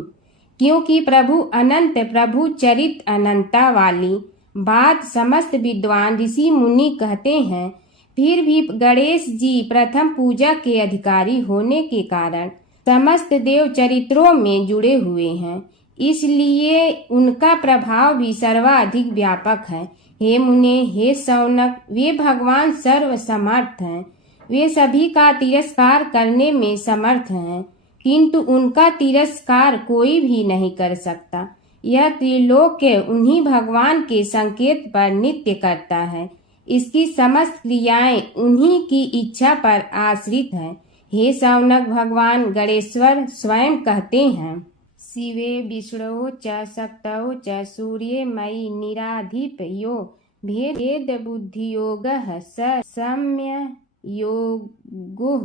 क्योंकि प्रभु अनंत, प्रभु चरित अनंता वाली बात समस्त विद्वान ऋषि मुनि कहते हैं। फिर भी गणेश जी प्रथम पूजा के अधिकारी होने के कारण समस्त देव चरित्रों में जुड़े हुए हैं, इसलिए उनका प्रभाव भी सर्वाधिक व्यापक है। हे मुने, हे शौनक, वे भगवान सर्व समर्थ हैं। वे सभी का तिरस्कार करने में समर्थ हैं, किंतु उनका तिरस्कार कोई भी नहीं कर सकता। यह त्रिलोक्य उन्हीं भगवान के संकेत पर नित्य करता है। इसकी समस्त क्रियाएं उन्हीं की इच्छा पर आश्रित हैं। हे शौनक भगवान गणेश्वर स्वयं कहते हैं, शिवे विष्णु च शक्तौ च सूर्ये मयि निराधिप यो भेद बुद्धि योगः स सम्य योगो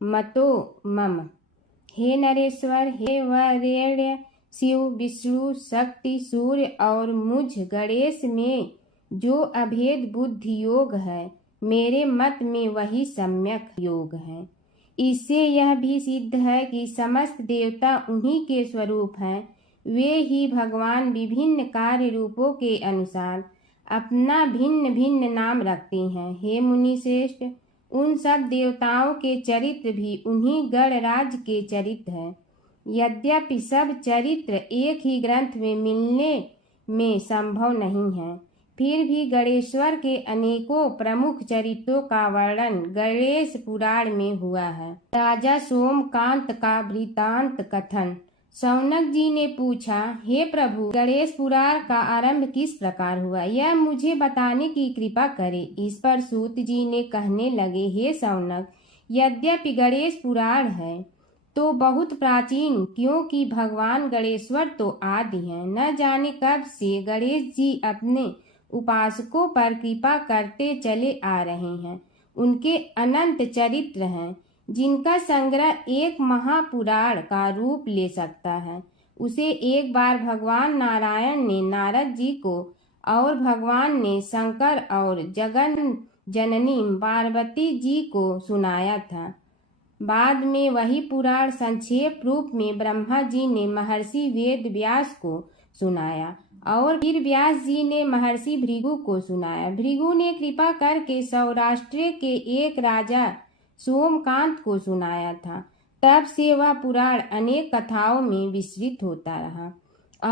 मतो मम। हे नरेश्वर, हे वरेण्य, शिव, विष्णु, शक्ति, सूर्य और मुझ गणेश में जो अभेद बुद्धि योग है, मेरे मत में वही सम्यक योग है। इससे यह भी सिद्ध है कि समस्त देवता उन्हीं के स्वरूप हैं। वे ही भगवान विभिन्न कार्य रूपों के अनुसार अपना भिन्न भिन्न नाम रखते हैं। हे मुनि श्रेष्ठ, उन सब देवताओं के चरित्र भी उन्हीं गणराज के चरित्र हैं। यद्यपि सब चरित्र एक ही ग्रंथ में मिलने में संभव नहीं है, फिर भी गणेश्वर के अनेकों प्रमुख चरित्रों का वर्णन गणेश पुराण में हुआ है। राजा सोमकांत का वृत्तांत कथन। शौनक जी ने पूछा, हे प्रभु, गणेश पुराण का आरंभ किस प्रकार हुआ, यह मुझे बताने की कृपा करें। इस पर सूत जी ने कहने लगे, हे शौनक, यद्यपि गणेश पुराण है तो बहुत प्राचीन, क्योंकि भगवान गणेश्वर तो आदि हैं। न जाने कब से गणेश जी अपने उपासकों पर कृपा करते चले आ रहे हैं। उनके अनंत चरित्र हैं, जिनका संग्रह एक महापुराण का रूप ले सकता है। उसे एक बार भगवान नारायण ने नारद जी को और भगवान ने शंकर और जगन जननी पार्वती जी को सुनाया था। बाद में वही पुराण संक्षेप रूप में ब्रह्मा जी ने महर्षि वेद व्यास को सुनाया और फिर व्यास जी ने महर्षि भृगु को सुनाया। भृगु ने कृपा करके सौराष्ट्र के एक राजा सोमकांत को सुनाया था। तब से वह पुराण अनेक कथाओं में विस्तृत होता रहा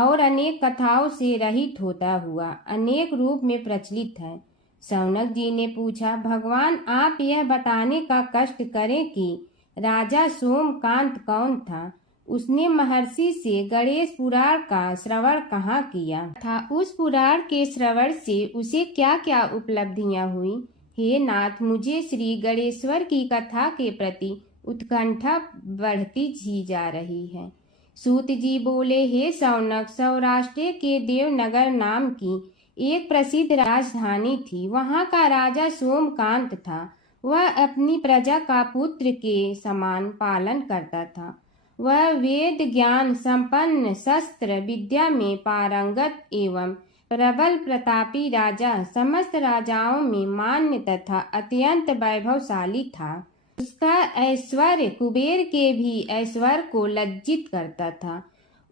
और अनेक कथाओं से रहित होता हुआ अनेक रूप में प्रचलित है। शौनक जी ने पूछा, भगवान आप यह बताने का कष्ट करें कि राजा सोमकांत कौन था। उसने महर्षि से गणेश पुराण का श्रवण कहाँ किया था, उस पुराण के श्रवण से उसे क्या क्या उपलब्धियां हुई। हे नाथ, मुझे श्री गणेश्वर की कथा के प्रति उत्कंठा बढ़ती ही जा रही है। सूत जी बोले, हे शौनक, सौराष्ट्र के देवनगर नाम की एक प्रसिद्ध राजधानी थी। वहाँ का राजा सोमकांत था। वह अपनी प्रजा का पुत्र के समान पालन करता था। वह वेद ज्ञान संपन्न, शस्त्र विद्या में पारंगत एवं प्रबल प्रतापी राजा, समस्त राजाओं में मान्य तथा अत्यंत वैभवशाली था। उसका ऐश्वर्य कुबेर के भी ऐश्वर्य को लज्जित करता था।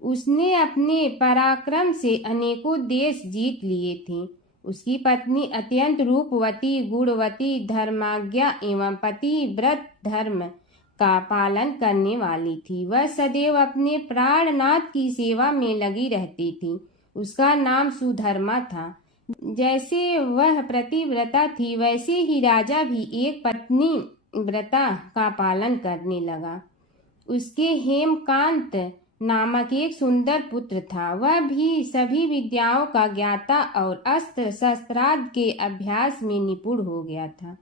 उसने अपने पराक्रम से अनेकों देश जीत लिए थे। उसकी पत्नी अत्यंत रूपवती, गुणवती, धर्माज्ञा एवं पतिव्रत धर्म का पालन करने वाली थी। वह सदैव अपने प्राणनाथ की सेवा में लगी रहती थी। उसका नाम सुधर्मा था। जैसे वह प्रतिव्रता थी, वैसे ही राजा भी एक पत्नी व्रता का पालन करने लगा। उसके हेमकांत नामक एक सुंदर पुत्र था। वह भी सभी विद्याओं का ज्ञाता और अस्त्र शस्त्रादि के अभ्यास में निपुण हो गया था।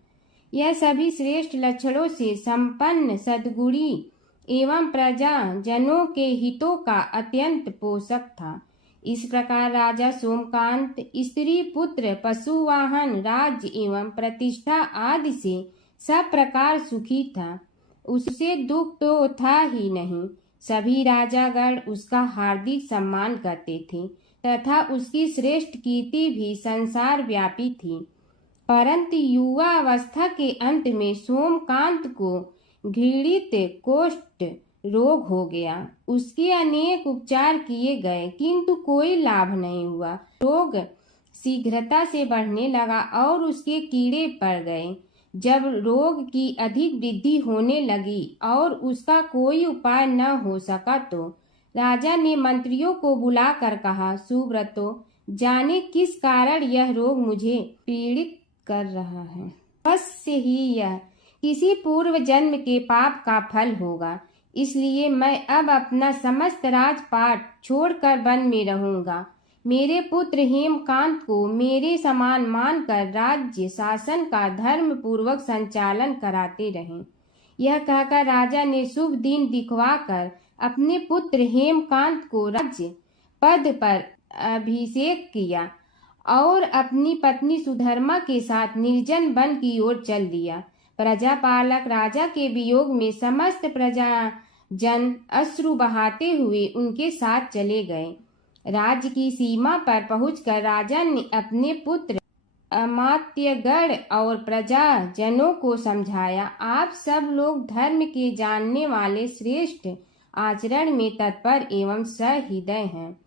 यह सभी श्रेष्ठ लक्षणों से संपन्न, सद्गुणी एवं प्रजा जनों के हितों का अत्यंत पोषक था। इस प्रकार राजा सोमकांत स्त्री, पुत्र, पशु, वाहन, राज्य एवं प्रतिष्ठा आदि से सब प्रकार सुखी था। उसे दुख तो था ही नहीं। सभी राजागण उसका हार्दिक सम्मान करते थे तथा उसकी श्रेष्ठ कीर्ति भी संसार व्यापी थी। परंतु युवा अवस्था के अंत में सोमकांत को घृणित कोष्ठ रोग हो गया। उसके अनेक उपचार किए गए किंतु कोई लाभ नहीं हुआ। रोग शीघ्रता से बढ़ने लगा और उसके कीड़े पड़ गए। जब रोग की अधिक वृद्धि होने लगी और उसका कोई उपाय न हो सका तो राजा ने मंत्रियों को बुलाकर कहा, सुव्रतो, जाने किस कारण यह रोग मुझे पीड़ित कर रहा है। अवश्य ही यह किसी पूर्व जन्म के पाप का फल होगा। इसलिए मैं अब अपना समस्त राजपाट छोड़कर वन में रहूंगा। मेरे पुत्र हेमकांत को मेरे समान मानकर राज्य शासन का धर्म पूर्वक संचालन कराते रहें। यह कहकर राजा ने शुभ दिन दिखवाकर अपने पुत्र हेमकांत को राज्य पद पर अभिषेक किया और अपनी पत्नी सुधर्मा के साथ निर्जन वन की ओर चल दिया। प्रजापालक राजा के वियोग में समस्त प्रजा जन अश्रु बहाते हुए उनके साथ चले गए। राज्य की सीमा पर पहुंचकर राजा ने अपने पुत्र अमात्यगण और प्रजा जनों को समझाया, आप सब लोग धर्म के जानने वाले, श्रेष्ठ आचरण में तत्पर एवं सहृदय हैं।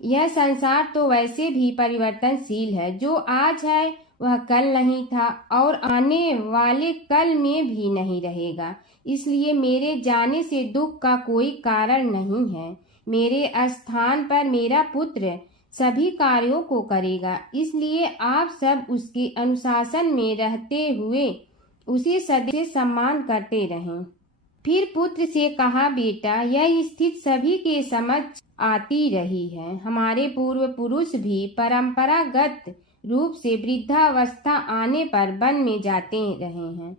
यह संसार तो वैसे भी परिवर्तनशील है। जो आज है वह कल नहीं था और आने वाले कल में भी नहीं रहेगा। इसलिए मेरे जाने से दुख का कोई कारण नहीं है। मेरे स्थान पर मेरा पुत्र सभी कार्यों को करेगा। इसलिए आप सब उसके अनुशासन में रहते हुए उसे सदैव सम्मान करते रहें। फिर पुत्र से कहा, बेटा, यह स्थिति सभी के समझ आती रही है। हमारे पूर्व पुरुष भी परंपरागत रूप से वृद्धावस्था आने पर वन में जाते रहे हैं।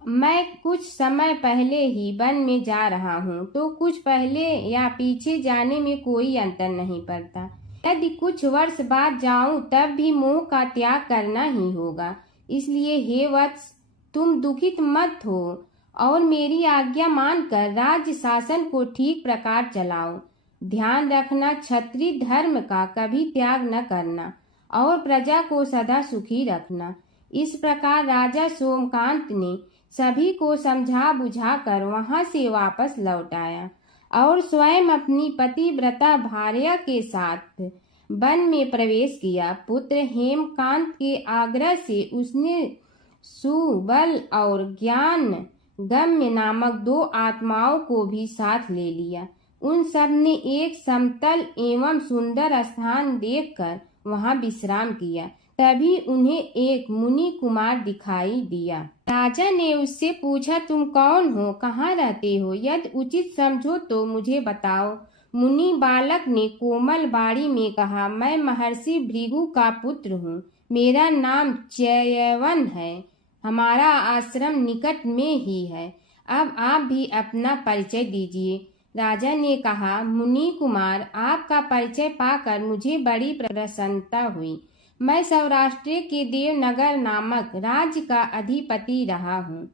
मैं कुछ समय पहले ही वन में जा रहा हूँ, तो कुछ पहले या पीछे जाने में कोई अंतर नहीं पड़ता। यदि कुछ वर्ष बाद जाऊं तब भी मोह का त्याग करना ही होगा। इसलिए हे वत्स, तुम दुखित मत हो और मेरी आज्ञा मानकर राज्य शासन को ठीक प्रकार चलाओ। ध्यान रखना, क्षत्रिय धर्म का कभी त्याग न करना और प्रजा को सदा सुखी रखना। इस प्रकार राजा सोमकांत ने सभी को समझा बुझाकर वहां से वापस लौट आया और स्वयं अपनी पतिव्रता भार्या के साथ वन में प्रवेश किया। पुत्र हेमकांत के आग्रह से उसने सुबल और ज्ञान गम्य नामक 2 आत्माओं को भी साथ ले लिया। उन सब ने एक समतल एवं सुंदर स्थान देखकर वहां विश्राम किया। तभी उन्हें एक मुनि कुमार दिखाई दिया। राजा ने उससे पूछा, तुम कौन हो, कहाँ रहते हो? यदि उचित समझो तो मुझे बताओ। मुनि बालक ने कोमल बाड़ी में कहा, मैं महर्षि भृगु का पुत्र हूँ। मेरा नाम च्यवन है। हमारा आश्रम निकट में ही है। अब आप भी अपना परिचय दीजिए। राजा ने कहा, मुनि कुमार, आपका परिचय पाकर मुझे बड़ी प्रसन्नता हुई। मैं सौराष्ट्र के देवनगर नामक राज्य का अधिपति रहा हूँ।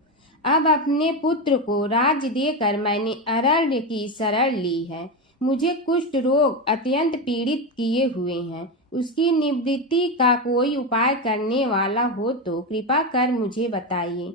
अब अपने पुत्र को राज्य देकर मैंने अरण्य की शरण ली है। मुझे कुष्ठ रोग अत्यंत पीड़ित किए हुए हैं। उसकी निवृत्ति का कोई उपाय करने वाला हो तो कृपा कर मुझे बताइए।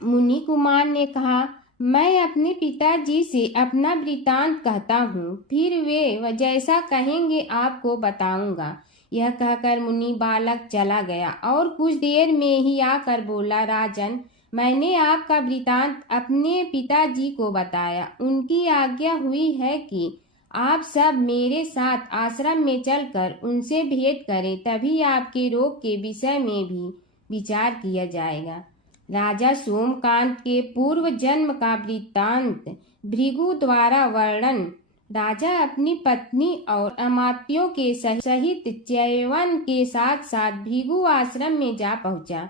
मुनि कुमार ने कहा, मैं अपने पिताजी से अपना वृतांत कहता हूँ, फिर वे जैसा कहेंगे आपको बताऊंगा। यह कहकर मुनि बालक चला गया और कुछ देर में ही आकर बोला, राजन, मैंने आपका वृतांत अपने पिताजी को बताया। उनकी आज्ञा हुई है कि आप सब मेरे साथ आश्रम में चलकर उनसे भेंट करें, तभी आपके रोग के विषय में भी विचार किया जाएगा। राजा सोमकांत के पूर्व जन्म का वृत्तांत भृगु द्वारा वर्णन। राजा अपनी पत्नी और अमात्यों के सहित च्यवन के साथ साथ भृगु आश्रम में जा पहुंचा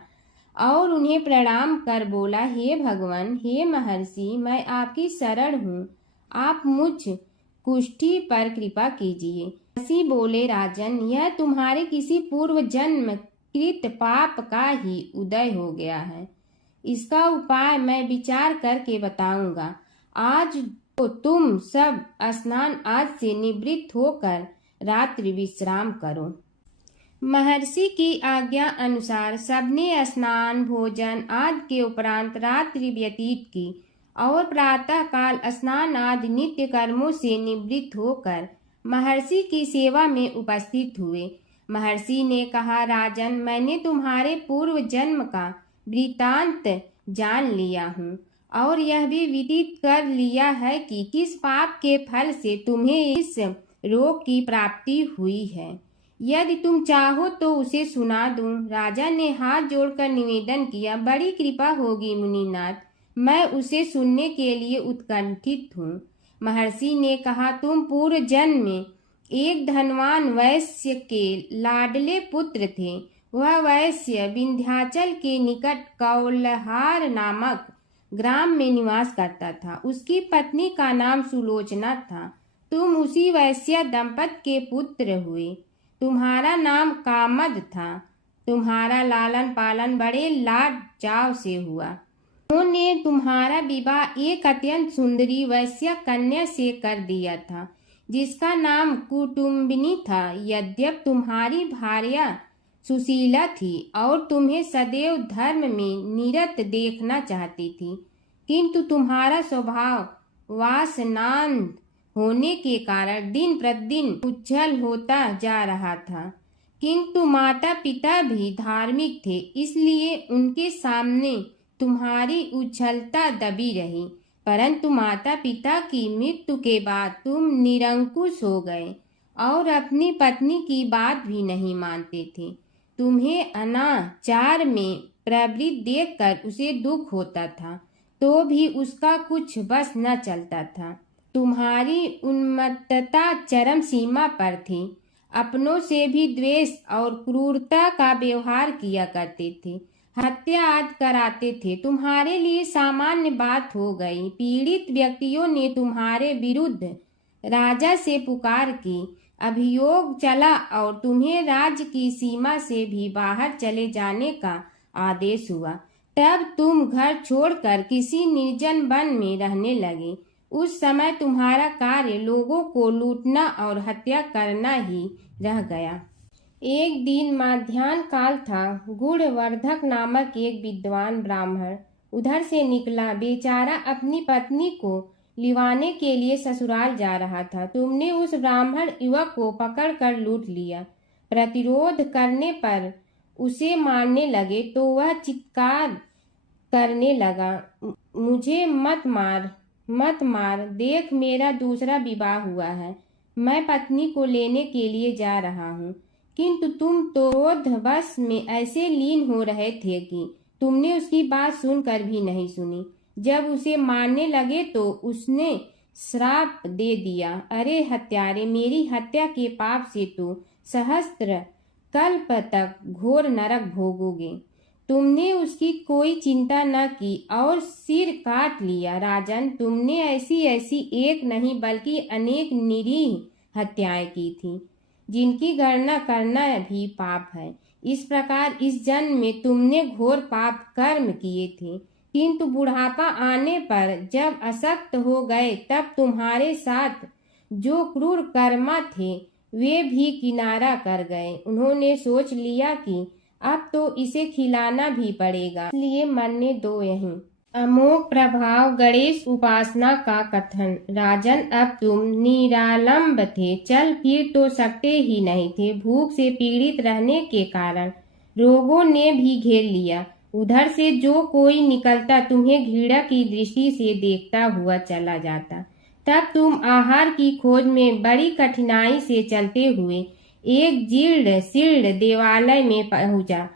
और उन्हें प्रणाम कर बोला, हे भगवान, हे महर्षि, मैं आपकी शरण हूँ। आप मुझ कुष्ठी पर कृपा कीजिए। महर्षि बोले, राजन, यह तुम्हारे किसी पूर्व जन्म कृत पाप का ही उदय हो गया है। इसका उपाय मैं विचार करके बताऊंगा। आज तो तुम सब स्नान आज से निवृत्त होकर रात्रि विश्राम करो। महर्षि की आज्ञा अनुसार सबने स्नान भोजन आदि के उपरांत रात्रि व्यतीत की और प्रातः काल स्नान आदि नित्य कर्मों से निवृत्त होकर महर्षि की सेवा में उपस्थित हुए। महर्षि ने कहा, राजन, मैंने तुम्हारे पूर्व जन्म का वृतांत जान लिया हूँ और यह भी विदित कर लिया है कि किस पाप के फल से तुम्हें इस रोग की प्राप्ति हुई है। यदि तुम चाहो तो उसे सुना दूं। राजा ने हाथ जोड़कर निवेदन किया, बड़ी कृपा होगी मुनिनाथ, मैं उसे सुनने के लिए उत्कंठित हूँ। महर्षि ने कहा, तुम पूर्व जन्म में एक धनवान वैश्य के लाडले पुत्र थे। वह वैश्य विंध्याचल के निकट कौलहार नामक ग्राम में निवास करता था। उसकी पत्नी का नाम सुलोचना था। तुम उसी वैश्य दंपत के पुत्र हुए। तुम्हारा नाम कामद था। तुम्हारा लालन पालन बड़े लाड चाव से हुआ। उन्होंने तुम्हारा विवाह एक अत्यंत सुंदरी वैश्य कन्या से कर दिया था, जिसका नाम कुटुम्बिनी था। यद्यप तुम्हारी भार्या सुशीला थी और तुम्हें सदैव धर्म में निरत देखना चाहती थी, किंतु तुम्हारा स्वभाव वासनांध होने के कारण दिन प्रतिदिन उज्जवल होता जा रहा था। किंतु माता पिता भी धार्मिक थे, इसलिए उनके सामने तुम्हारी उज्ज्वलता दबी रही। परंतु माता पिता की मृत्यु के बाद तुम निरंकुश हो गए और अपनी पत्नी की बात भी नहीं मानते थे। तुम्हें अनाचार में प्रवृत्त देखकर उसे दुख होता था, तो भी उसका कुछ बस न चलता था। तुम्हारी उन्मत्तता चरम सीमा पर थी। अपनों से भी द्वेष और क्रूरता का व्यवहार किया करते थे। हत्या आदि कराते थे। तुम्हारे लिए सामान्य बात हो गई। पीड़ित व्यक्तियों ने तुम्हारे विरुद्ध राजा से पुकार की। अभियोग चला और तुम्हें राज्य की सीमा से भी बाहर चले जाने का आदेश हुआ। तब तुम घर छोड़कर किसी निर्जन वन में रहने लगे। उस समय तुम्हारा कार्य लोगों को लूटना और हत्या करना ही रह गया। एक दिन माध्याह्न काल था। गुणवर्धक नामक एक विद्वान ब्राह्मण उधर से निकला। बेचारा अपनी पत्नी को लिवाने के लिए ससुराल जा रहा था। तुमने उस ब्राह्मण युवक को पकड़कर लूट लिया। प्रतिरोध करने पर उसे मारने लगे तो वह चित्कार करने लगा, मुझे मत मार, मत मार, देख मेरा दूसरा विवाह हुआ है, मैं पत्नी को लेने के लिए जा रहा हूँ। किंतु तुम तो क्रोधवश में ऐसे लीन हो रहे थे कि तुमने उसकी बात सुनकर भी नहीं सुनी। जब उसे मारने लगे तो उसने श्राप दे दिया, अरे हत्यारे, मेरी हत्या के पाप से तो सहस्त्र कल्प तक घोर नरक भोगोगे। तुमने उसकी कोई चिंता न की और सिर काट लिया। राजन, तुमने ऐसी ऐसी एक नहीं बल्कि अनेक निरीह हत्याएं की थी, जिनकी गणना करना भी पाप है। इस प्रकार इस जन्म में तुमने घोर पाप कर्म किए थे, किंतु बुढ़ापा आने पर जब अशक्त हो गए तब तुम्हारे साथ जो क्रूर कर्मा थे वे भी किनारा कर गए। उन्होंने सोच लिया कि अब तो इसे खिलाना भी पड़ेगा, इसलिए मरने दो यहीं। अमोघ प्रभाव गणेश उपासना का कथन। राजन, अब तुम निरालंब थे, चल फिर तो सकते ही नहीं थे। भूख से पीड़ित रहने के कारण रोगों ने भी घेर लिया। उधर से जो कोई निकलता तुम्हें घृणा की दृष्टि से देखता हुआ चला जाता। तब तुम आहार की खोज में बड़ी कठिनाई से चलते हुए एक जीर्ण शीर्ण देवालय में पहुंचा।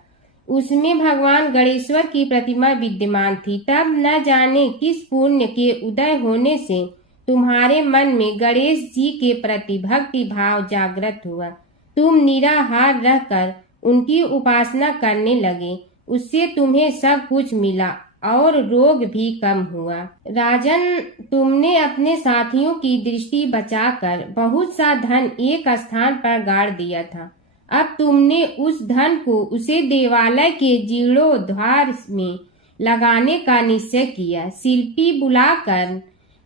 उसमें भगवान गणेश्वर की प्रतिमा विद्यमान थी। तब न जाने किस पुण्य के उदय होने से तुम्हारे मन में गणेश जी के प्रति भक्ति भाव जागृत हुआ। तुम निराहार रहकर उनकी उपासना करने लगे। उससे तुम्हें सब कुछ मिला और रोग भी कम हुआ। राजन, तुमने अपने साथियों की दृष्टि बचाकर बहुत सा धन एक स्थान पर गाड़ दिया था। अब तुमने उस धन को उसे देवालय के जीर्णोद्धार में लगाने का निश्चय किया। शिल्पी बुलाकर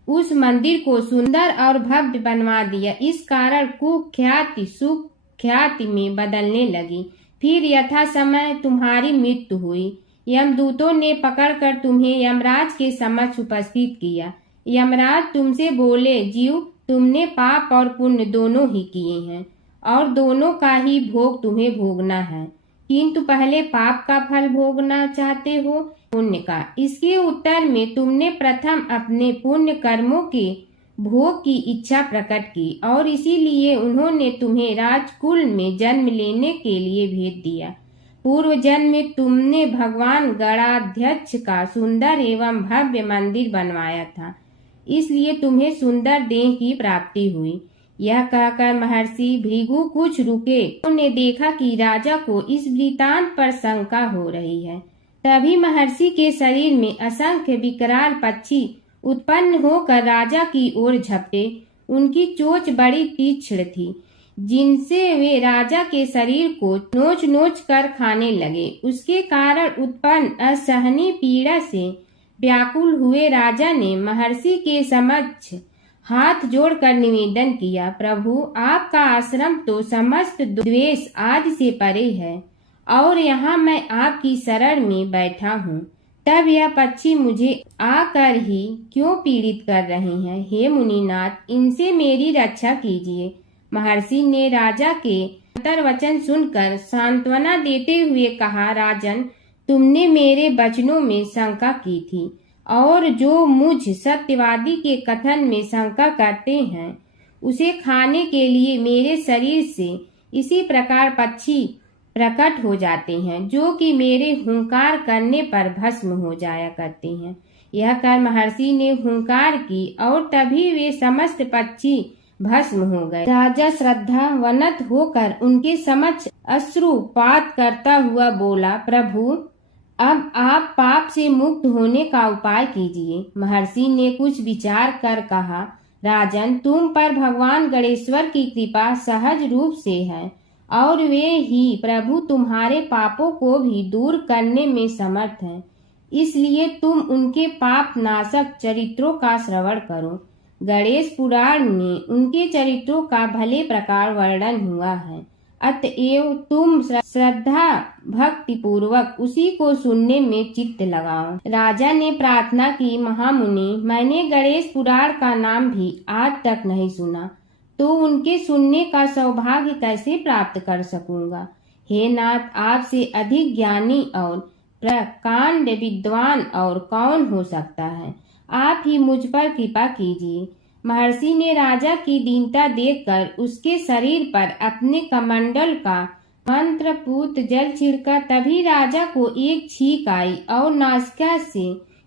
उस मंदिर को सुंदर और भव्य बनवा दिया। इस कारण कुख्याति सुख्याति में बदलने लगी। फिर यथा समय तुम्हारी मृत्यु हुई। यमदूतों ने पकड़कर तुम्हें यमराज के समक्ष उपस्थित किया। यमराज तुमसे बोले, जीव, तुमने पाप और पुण्य दोनों ही किए हैं और दोनों का ही भोग तुम्हें भोगना है, किंतु पहले पाप का फल भोगना चाहते हो पुण्य का। इसके उत्तर में तुमने प्रथम अपने पुण्य कर्मों के भोग की इच्छा प्रकट की और इसीलिए उन्होंने तुम्हें राजकुल में जन्म लेने के लिए भेज दिया। पूर्व जन्म में तुमने भगवान गणाध्यक्ष का सुंदर एवं भव्य मंदिर बनवाया था, इसलिए तुम्हें सुंदर देह की प्राप्ति हुई। यह कहकर महर्षि भृगु कुछ रुके। उन्होंने देखा कि राजा को इस वृतांत पर शंका हो रही है। तभी महर्षि के शरीर में असंख्य विकराल पक्षी उत्पन्न होकर राजा की ओर झपटे। उनकी चोंच बड़ी तीक्ष्ण थी, जिनसे वे राजा के शरीर को नोच नोच कर खाने लगे। उसके कारण उत्पन्न असहनीय पीड़ा से व्याकुल हुए राजा ने महर्षि के समक्ष हाथ जोड़कर निवेदन किया, प्रभु, आपका आश्रम तो समस्त द्वेष आदि से परे है और यहाँ मैं आपकी शरण में बैठा हूँ। तब यह पक्षी मुझे आकर ही क्यों पीड़ित कर रहे हैं? हे मुनिनाथ, इनसे मेरी रक्षा कीजिए। महर्षि ने राजा के अंतर्वचन सुनकर सांत्वना देते हुए कहा, राजन, तुमने मेरे वचनों में शंका की थी और जो मुझ सत्यवादी के कथन में शंका करते हैं उसे खाने के लिए मेरे शरीर से इसी प्रकार पक्षी प्रकट हो जाते हैं, जो कि मेरे हुंकार करने पर भस्म हो जाया करते हैं। यह कर महर्षि ने हुंकार की और तभी वे समस्त पक्षी भस्म हो गए। राजा श्रद्धावनत होकर उनके समक्ष अश्रुपात करता हुआ बोला, प्रभु, अब आप पाप से मुक्त होने का उपाय कीजिए। महर्षि ने कुछ विचार कर कहा, राजन, तुम पर भगवान गणेश्वर की कृपा सहज रूप से है और वे ही प्रभु तुम्हारे पापों को भी दूर करने में समर्थ हैं। इसलिए तुम उनके पाप नाशक चरित्रों का श्रवण करो। गणेश पुराण में उनके चरित्रों का भले प्रकार वर्णन हुआ है। अतएव तुम श्रद्धा भक्ति पूर्वक उसी को सुनने में चित्त लगाओ। राजा ने प्रार्थना की, महामुनि, मैंने गणेश पुराण का नाम भी आज तक नहीं सुना, तो उनके सुनने का सौभाग्य कैसे प्राप्त कर सकूंगा। हे नाथ, आपसे अधिक ज्ञानी और प्रकांड विद्वान और कौन हो सकता है। आप ही मुझ पर कृपा कीजिए। महर्षि ने राजा की दीनता देखकर उसके शरीर पर अपने कमंडल का मंत्रपूत जल छिड़का। तभी राजा को एक छींक आई और नासिका से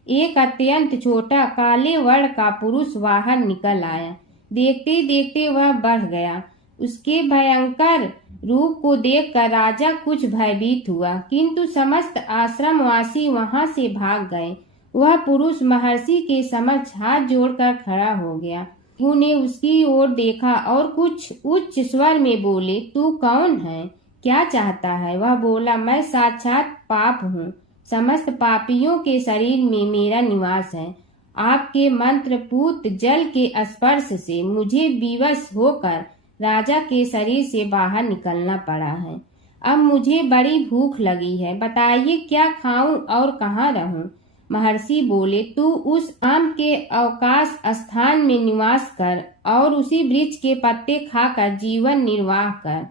एक अत्यंत छोटा काले वर्ण का पुरुष बाहर निकल आया। देखते देखते वह बढ़ गया। उसके भयंकर रूप को देखकर राजा कुछ भयभीत हुआ, किंतु समस्त आश्रमवासी वहां से भाग गए। वह पुरुष महर्षि के समक्ष हाथ जोड़कर खड़ा हो गया। उन्हें उसकी ओर देखा और कुछ उच्च स्वर में बोले, तू कौन है, क्या चाहता है। वह बोला, मैं साक्षात पाप हूँ। समस्त पापियों के शरीर में मेरा निवास है। आपके मंत्रपूत जल के स्पर्श से मुझे विवश होकर राजा के शरीर से बाहर निकलना पड़ा है। अब मुझे बड़ी भूख लगी है, बताइए क्या खाऊं और कहाँ रहूं। महर्षि बोले, तू उस आम के अवकाश स्थान में निवास कर और उसी वृक्ष के पत्ते खाकर जीवन निर्वाह कर।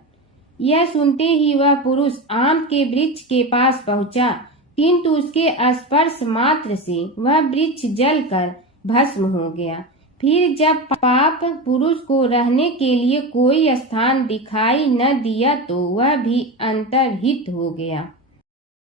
यह सुनते ही वह पुरुष आम के वृक्ष के पास पहुंचा, किंतु उसके स्पर्श मात्र से वह वृक्ष जलकर भस्म हो गया। फिर जब पाप पुरुष को रहने के लिए कोई स्थान दिखाई न दिया तो वह भी अंतर्हित हो गया।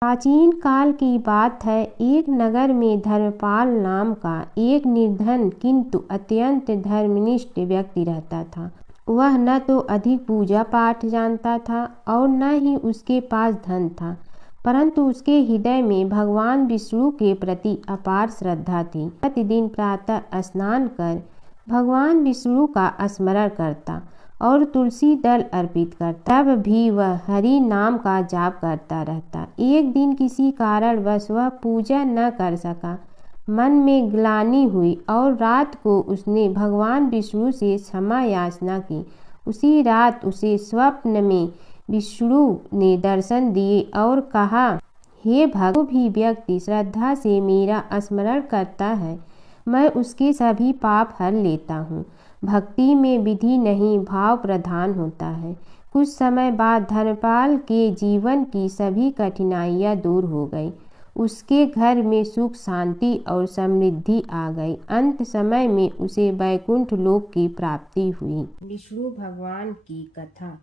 प्राचीन काल की बात है। एक नगर में धर्मपाल नाम का एक निर्धन किंतु अत्यंत धर्मनिष्ठ व्यक्ति रहता था। वह न तो अधिक पूजा पाठ जानता था और न ही उसके पास धन था, परंतु उसके हृदय में भगवान विष्णु के प्रति अपार श्रद्धा थी। प्रतिदिन प्रातः स्नान कर भगवान विष्णु का स्मरण करता और तुलसी दल अर्पित करता। तब भी वह हरि नाम का जाप करता रहता। एक दिन किसी कारणवश वह पूजा न कर सका। मन में ग्लानि हुई और रात को उसने भगवान विष्णु से क्षमा याचना की। उसी रात उसे स्वप्न में विष्णु ने दर्शन दिए और कहा, हे भक्त, जो भी व्यक्ति श्रद्धा से मेरा स्मरण करता है, मैं उसके सभी पाप हर लेता हूँ। भक्ति में विधि नहीं, भाव प्रधान होता है। कुछ समय बाद धर्मपाल के जीवन की सभी कठिनाइयाँ दूर हो गई। उसके घर में सुख शांति और समृद्धि आ गई। अंत समय में उसे वैकुंठ लोक की प्राप्ति हुई। विष्णु भगवान की कथा।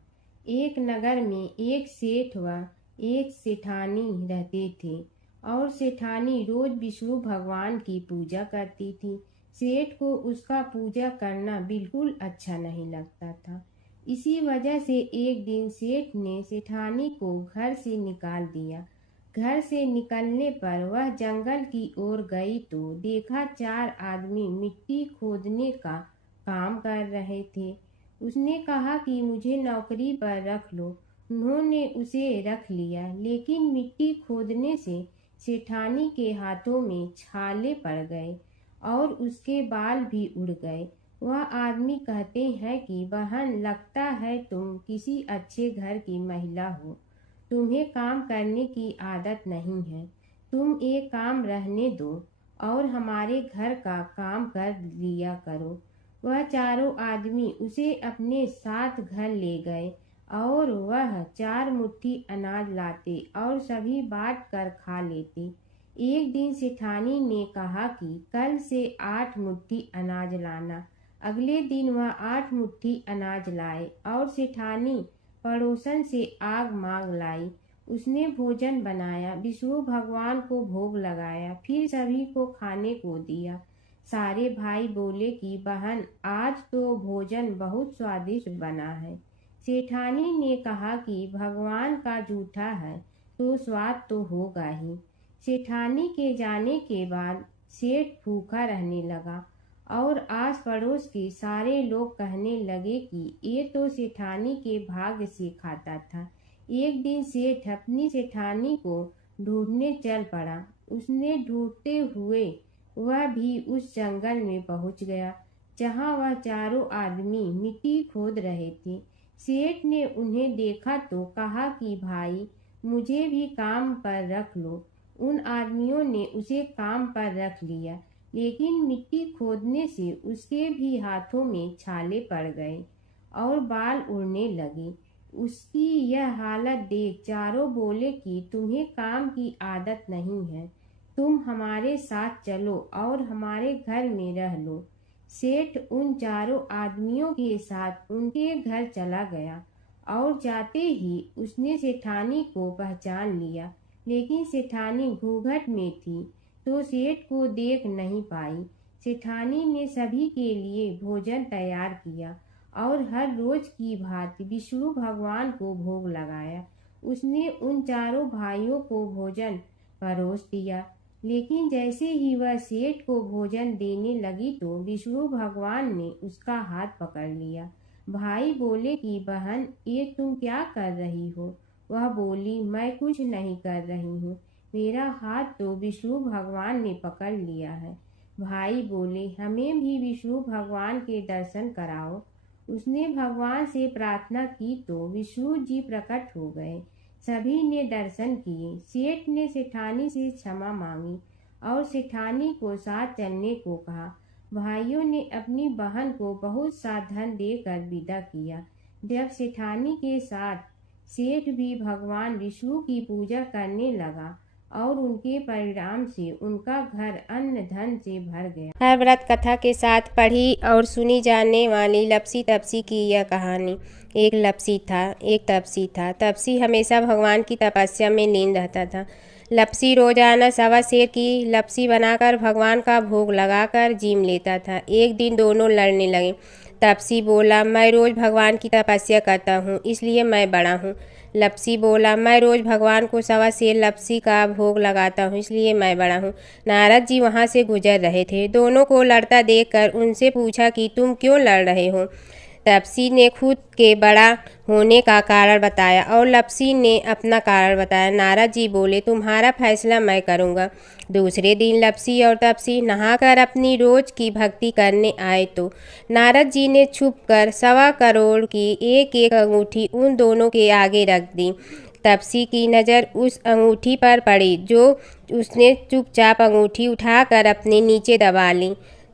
एक नगर में एक सेठ व एक सेठानी रहते थे और सेठानी रोज विष्णु भगवान की पूजा करती थी। सेठ को उसका पूजा करना बिल्कुल अच्छा नहीं लगता था। इसी वजह से एक दिन सेठ ने सेठानी को घर से निकाल दिया। घर से निकलने पर वह जंगल की ओर गई तो देखा 4 आदमी मिट्टी खोदने का काम कर रहे थे। उसने कहा कि मुझे नौकरी पर रख लो। उन्होंने उसे रख लिया, लेकिन मिट्टी खोदने से सेठानी के हाथों में छाले पड़ गए और उसके बाल भी उड़ गए। वह आदमी कहते हैं कि बहन, लगता है तुम किसी अच्छे घर की महिला हो। तुम्हें काम करने की आदत नहीं है। तुम एक काम रहने दो और हमारे घर का काम कर लिया करो। वह चारों आदमी उसे अपने साथ घर ले गए और वह 4 मुट्ठी अनाज लाते और सभी बांट कर खा लेते। एक दिन सेठानी ने कहा कि कल से 8 मुट्ठी अनाज लाना। अगले दिन वह 8 मुट्ठी अनाज लाए और सेठानी पड़ोसन से आग मांग लाई। उसने भोजन बनाया, विष्णु भगवान को भोग लगाया, फिर सभी को खाने को दिया। सारे भाई बोले कि बहन, आज तो भोजन बहुत स्वादिष्ट बना है। सेठानी ने कहा कि भगवान का जूठा है तो स्वाद तो होगा ही। सेठानी के जाने के बाद सेठ भूखा रहने लगा और आस पड़ोस के सारे लोग कहने लगे कि ये तो सेठानी के भाग्य से खाता था। एक दिन सेठ अपनी सेठानी को ढूंढने चल पड़ा। उसने ढूंढते हुए वह भी उस जंगल में पहुंच गया जहां वह चारों आदमी मिट्टी खोद रहे थे। सेठ ने उन्हें देखा तो कहा कि भाई मुझे भी काम पर रख लो। उन आदमियों ने उसे काम पर रख लिया, लेकिन मिट्टी खोदने से उसके भी हाथों में छाले पड़ गए और बाल उड़ने लगे। उसकी यह हालत देख चारों बोले कि तुम्हें काम की आदत नहीं है, तुम हमारे साथ चलो और हमारे घर में रह लो। सेठ उन चारों आदमियों के साथ उनके घर चला गया और जाते ही उसने सेठानी को पहचान लिया, लेकिन सेठानी घूंघट में थी तो सेठ को देख नहीं पाई। सेठानी ने सभी के लिए भोजन तैयार किया और हर रोज की भांति विष्णु भगवान को भोग लगाया। उसने उन चारों भाइयों को भोजन परोस दिया, लेकिन जैसे ही वह सेठ को भोजन देने लगी तो विष्णु भगवान ने उसका हाथ पकड़ लिया। भाई बोले कि बहन, ये तुम क्या कर रही हो? वह बोली, मैं कुछ नहीं कर रही हूँ, मेरा हाथ तो विष्णु भगवान ने पकड़ लिया है। भाई बोले, हमें भी विष्णु भगवान के दर्शन कराओ। उसने भगवान से प्रार्थना की तो विष्णु जी प्रकट हो गए। सभी ने दर्शन किए। सेठ ने सेठानी से क्षमा मांगी और सेठानी को साथ चलने को कहा। भाइयों ने अपनी बहन को बहुत सा धन देकर विदा किया। जब सेठानी के साथ सेठ भी भगवान विष्णु की पूजा करने लगा और उनके परिणाम से उनका घर अन्न धन से भर गया। हर व्रत कथा के साथ पढ़ी और सुनी जाने वाली लपसी तपसी की यह कहानी। एक लपसी था, एक तपसी था। तपसी हमेशा भगवान की तपस्या में लीन रहता था। लपसी रोजाना सवा सेर की लपसी बनाकर भगवान का भोग लगाकर जीम लेता था। एक दिन दोनों लड़ने लगे। तपसी बोला, मैं रोज भगवान की तपस्या करता हूँ, इसलिए मैं बड़ा हूँ। लपसी बोला, मैं रोज भगवान को सवा सेर लपसी का भोग लगाता हूँ, इसलिए मैं बड़ा हूँ। नारद जी वहाँ से गुजर रहे थे। दोनों को लड़ता देखकर उनसे पूछा कि तुम क्यों लड़ रहे हो? तपसी ने खुद के बड़ा होने का कारण बताया और लपसी ने अपना कारण बताया। नारद जी बोले, तुम्हारा फैसला मैं करूँगा। दूसरे दिन लपसी और तपसी नहाकर अपनी रोज की भक्ति करने आए तो नारद जी ने छुपकर 1.25 करोड़ की एक एक अंगूठी उन दोनों के आगे रख दी। तपसी की नज़र उस अंगूठी पर पड़ी जो उसने चुपचाप अंगूठी उठाकर अपने नीचे दबा ली।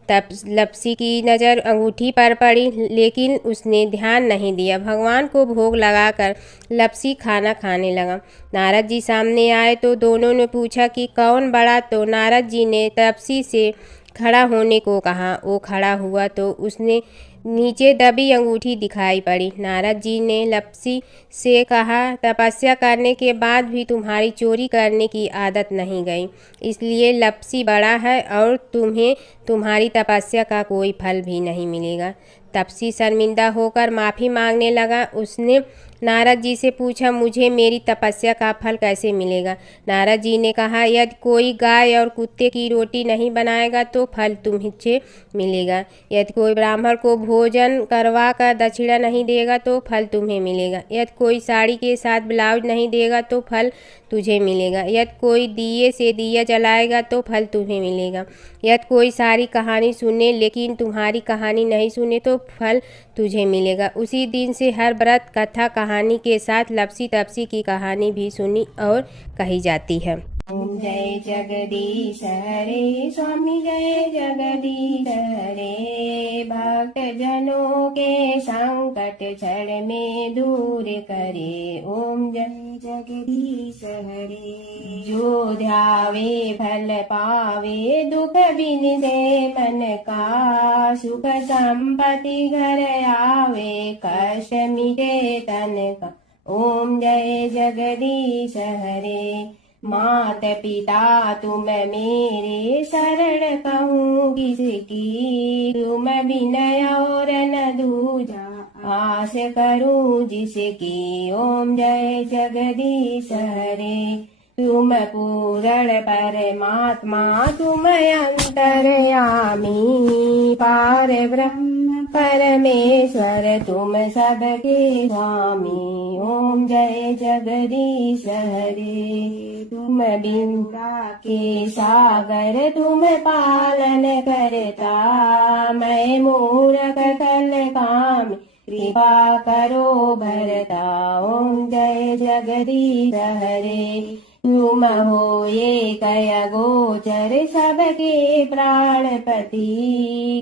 तब लपसी की नज़र अंगूठी पर पड़ी, लेकिन उसने ध्यान नहीं दिया। भगवान को भोग लगाकर लपसी खाना खाने लगा। नारद जी सामने आए तो दोनों ने पूछा कि कौन बड़ा, तो नारद जी ने तपसी से खड़ा होने को कहा। वो खड़ा हुआ तो उसने नीचे दबी अंगूठी दिखाई पड़ी। नारद जी ने लपसी से कहा, तपस्या करने के बाद भी तुम्हारी चोरी करने की आदत नहीं गई, इसलिए लपसी बड़ा है और तुम्हें तुम्हारी तपस्या का कोई फल भी नहीं मिलेगा। तपसी शर्मिंदा होकर माफ़ी मांगने लगा। उसने नारद जी से पूछा, मुझे मेरी तपस्या का फल कैसे मिलेगा? नारद जी ने कहा, यदि कोई गाय और कुत्ते की रोटी नहीं बनाएगा तो फल तुम्हें मिलेगा। यदि कोई ब्राह्मण को भोजन करवा कर दक्षिणा नहीं देगा तो फल तुम्हें मिलेगा। यदि कोई साड़ी के साथ ब्लाउज नहीं देगा तो फल तुझे मिलेगा। यदि कोई दिए से दिया जलाएगा तो फल तुम्हें मिलेगा। यदि कोई सारी कहानी सुने लेकिन तुम्हारी कहानी नहीं सुने तो फल तुझे मिलेगा। उसी दिन से हर व्रत कथा कहानी के साथ लपसी तपसी की कहानी भी सुनी और कही जाती है। ओम जय जगदीश हरे स्वामी, जय जगदीश हरे। भक्त जनों के संकट क्षण में दूर करे। ओम जय जगदीश हरे। जो ध्यावे फल पावे, दुख बिन दे मन का। सुख संपत्ति घर आवे, कष्ट मिटे तन का। ओम जय जगदीश हरे। मात पिता तुम मेरे, शरण कहूँ किसकी। तुम विनय और न दूजा, आस करूँ जिसकी। ओम जय जगदीश हरे। तुम पूर्ण परमात्मा, तुम अंतर्यामी। पार ब्रह्म परमेश्वर, तुम सबके स्वामी। ओम जय जगदीश हरे। तुम बिंदा के सागर, तुम पालन करता। मैं मूरख कल कामी, कृपा करो भरता। ओम जय जगदीश हरे। तुम हो ये कय गोचर सबके प्राणपति।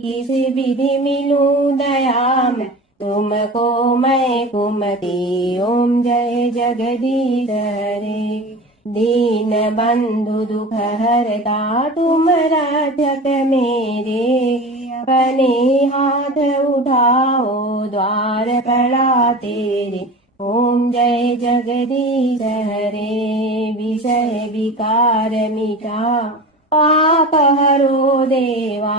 किस विधि मिलूं दया में तुमको मैं कुमति। ओम जय जगदीश हरे। दीन बंधु दुख हरता तुम रक्षक मेरे। अपने हाथ उठाओ द्वार पड़ा तेरे। ओम जय जगदीश हरे। विषय विकार मिटा पाप हरो देवा।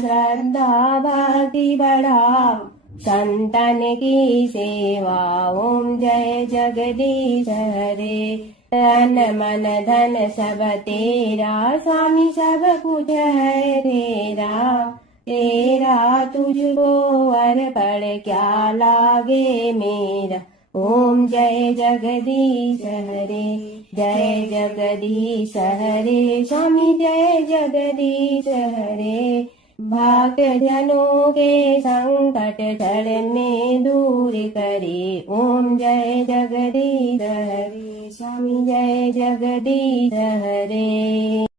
श्रद्धा भक्ति बढ़ाओ संतन की सेवा। ओम जय जगदीश हरे। तन मन धन सब तेरा स्वामी सब कुछ है तेरा। तेरा तुझको अर्पण क्या लागे मेरा। ओम जय जगदीश हरे। जय जगदीश हरे। स्वामी जय जगदीश हरे। भक्त जनों के संकट टलने दूर करे। ओम जय जगदीश हरे। स्वामी जय जगदीश हरे।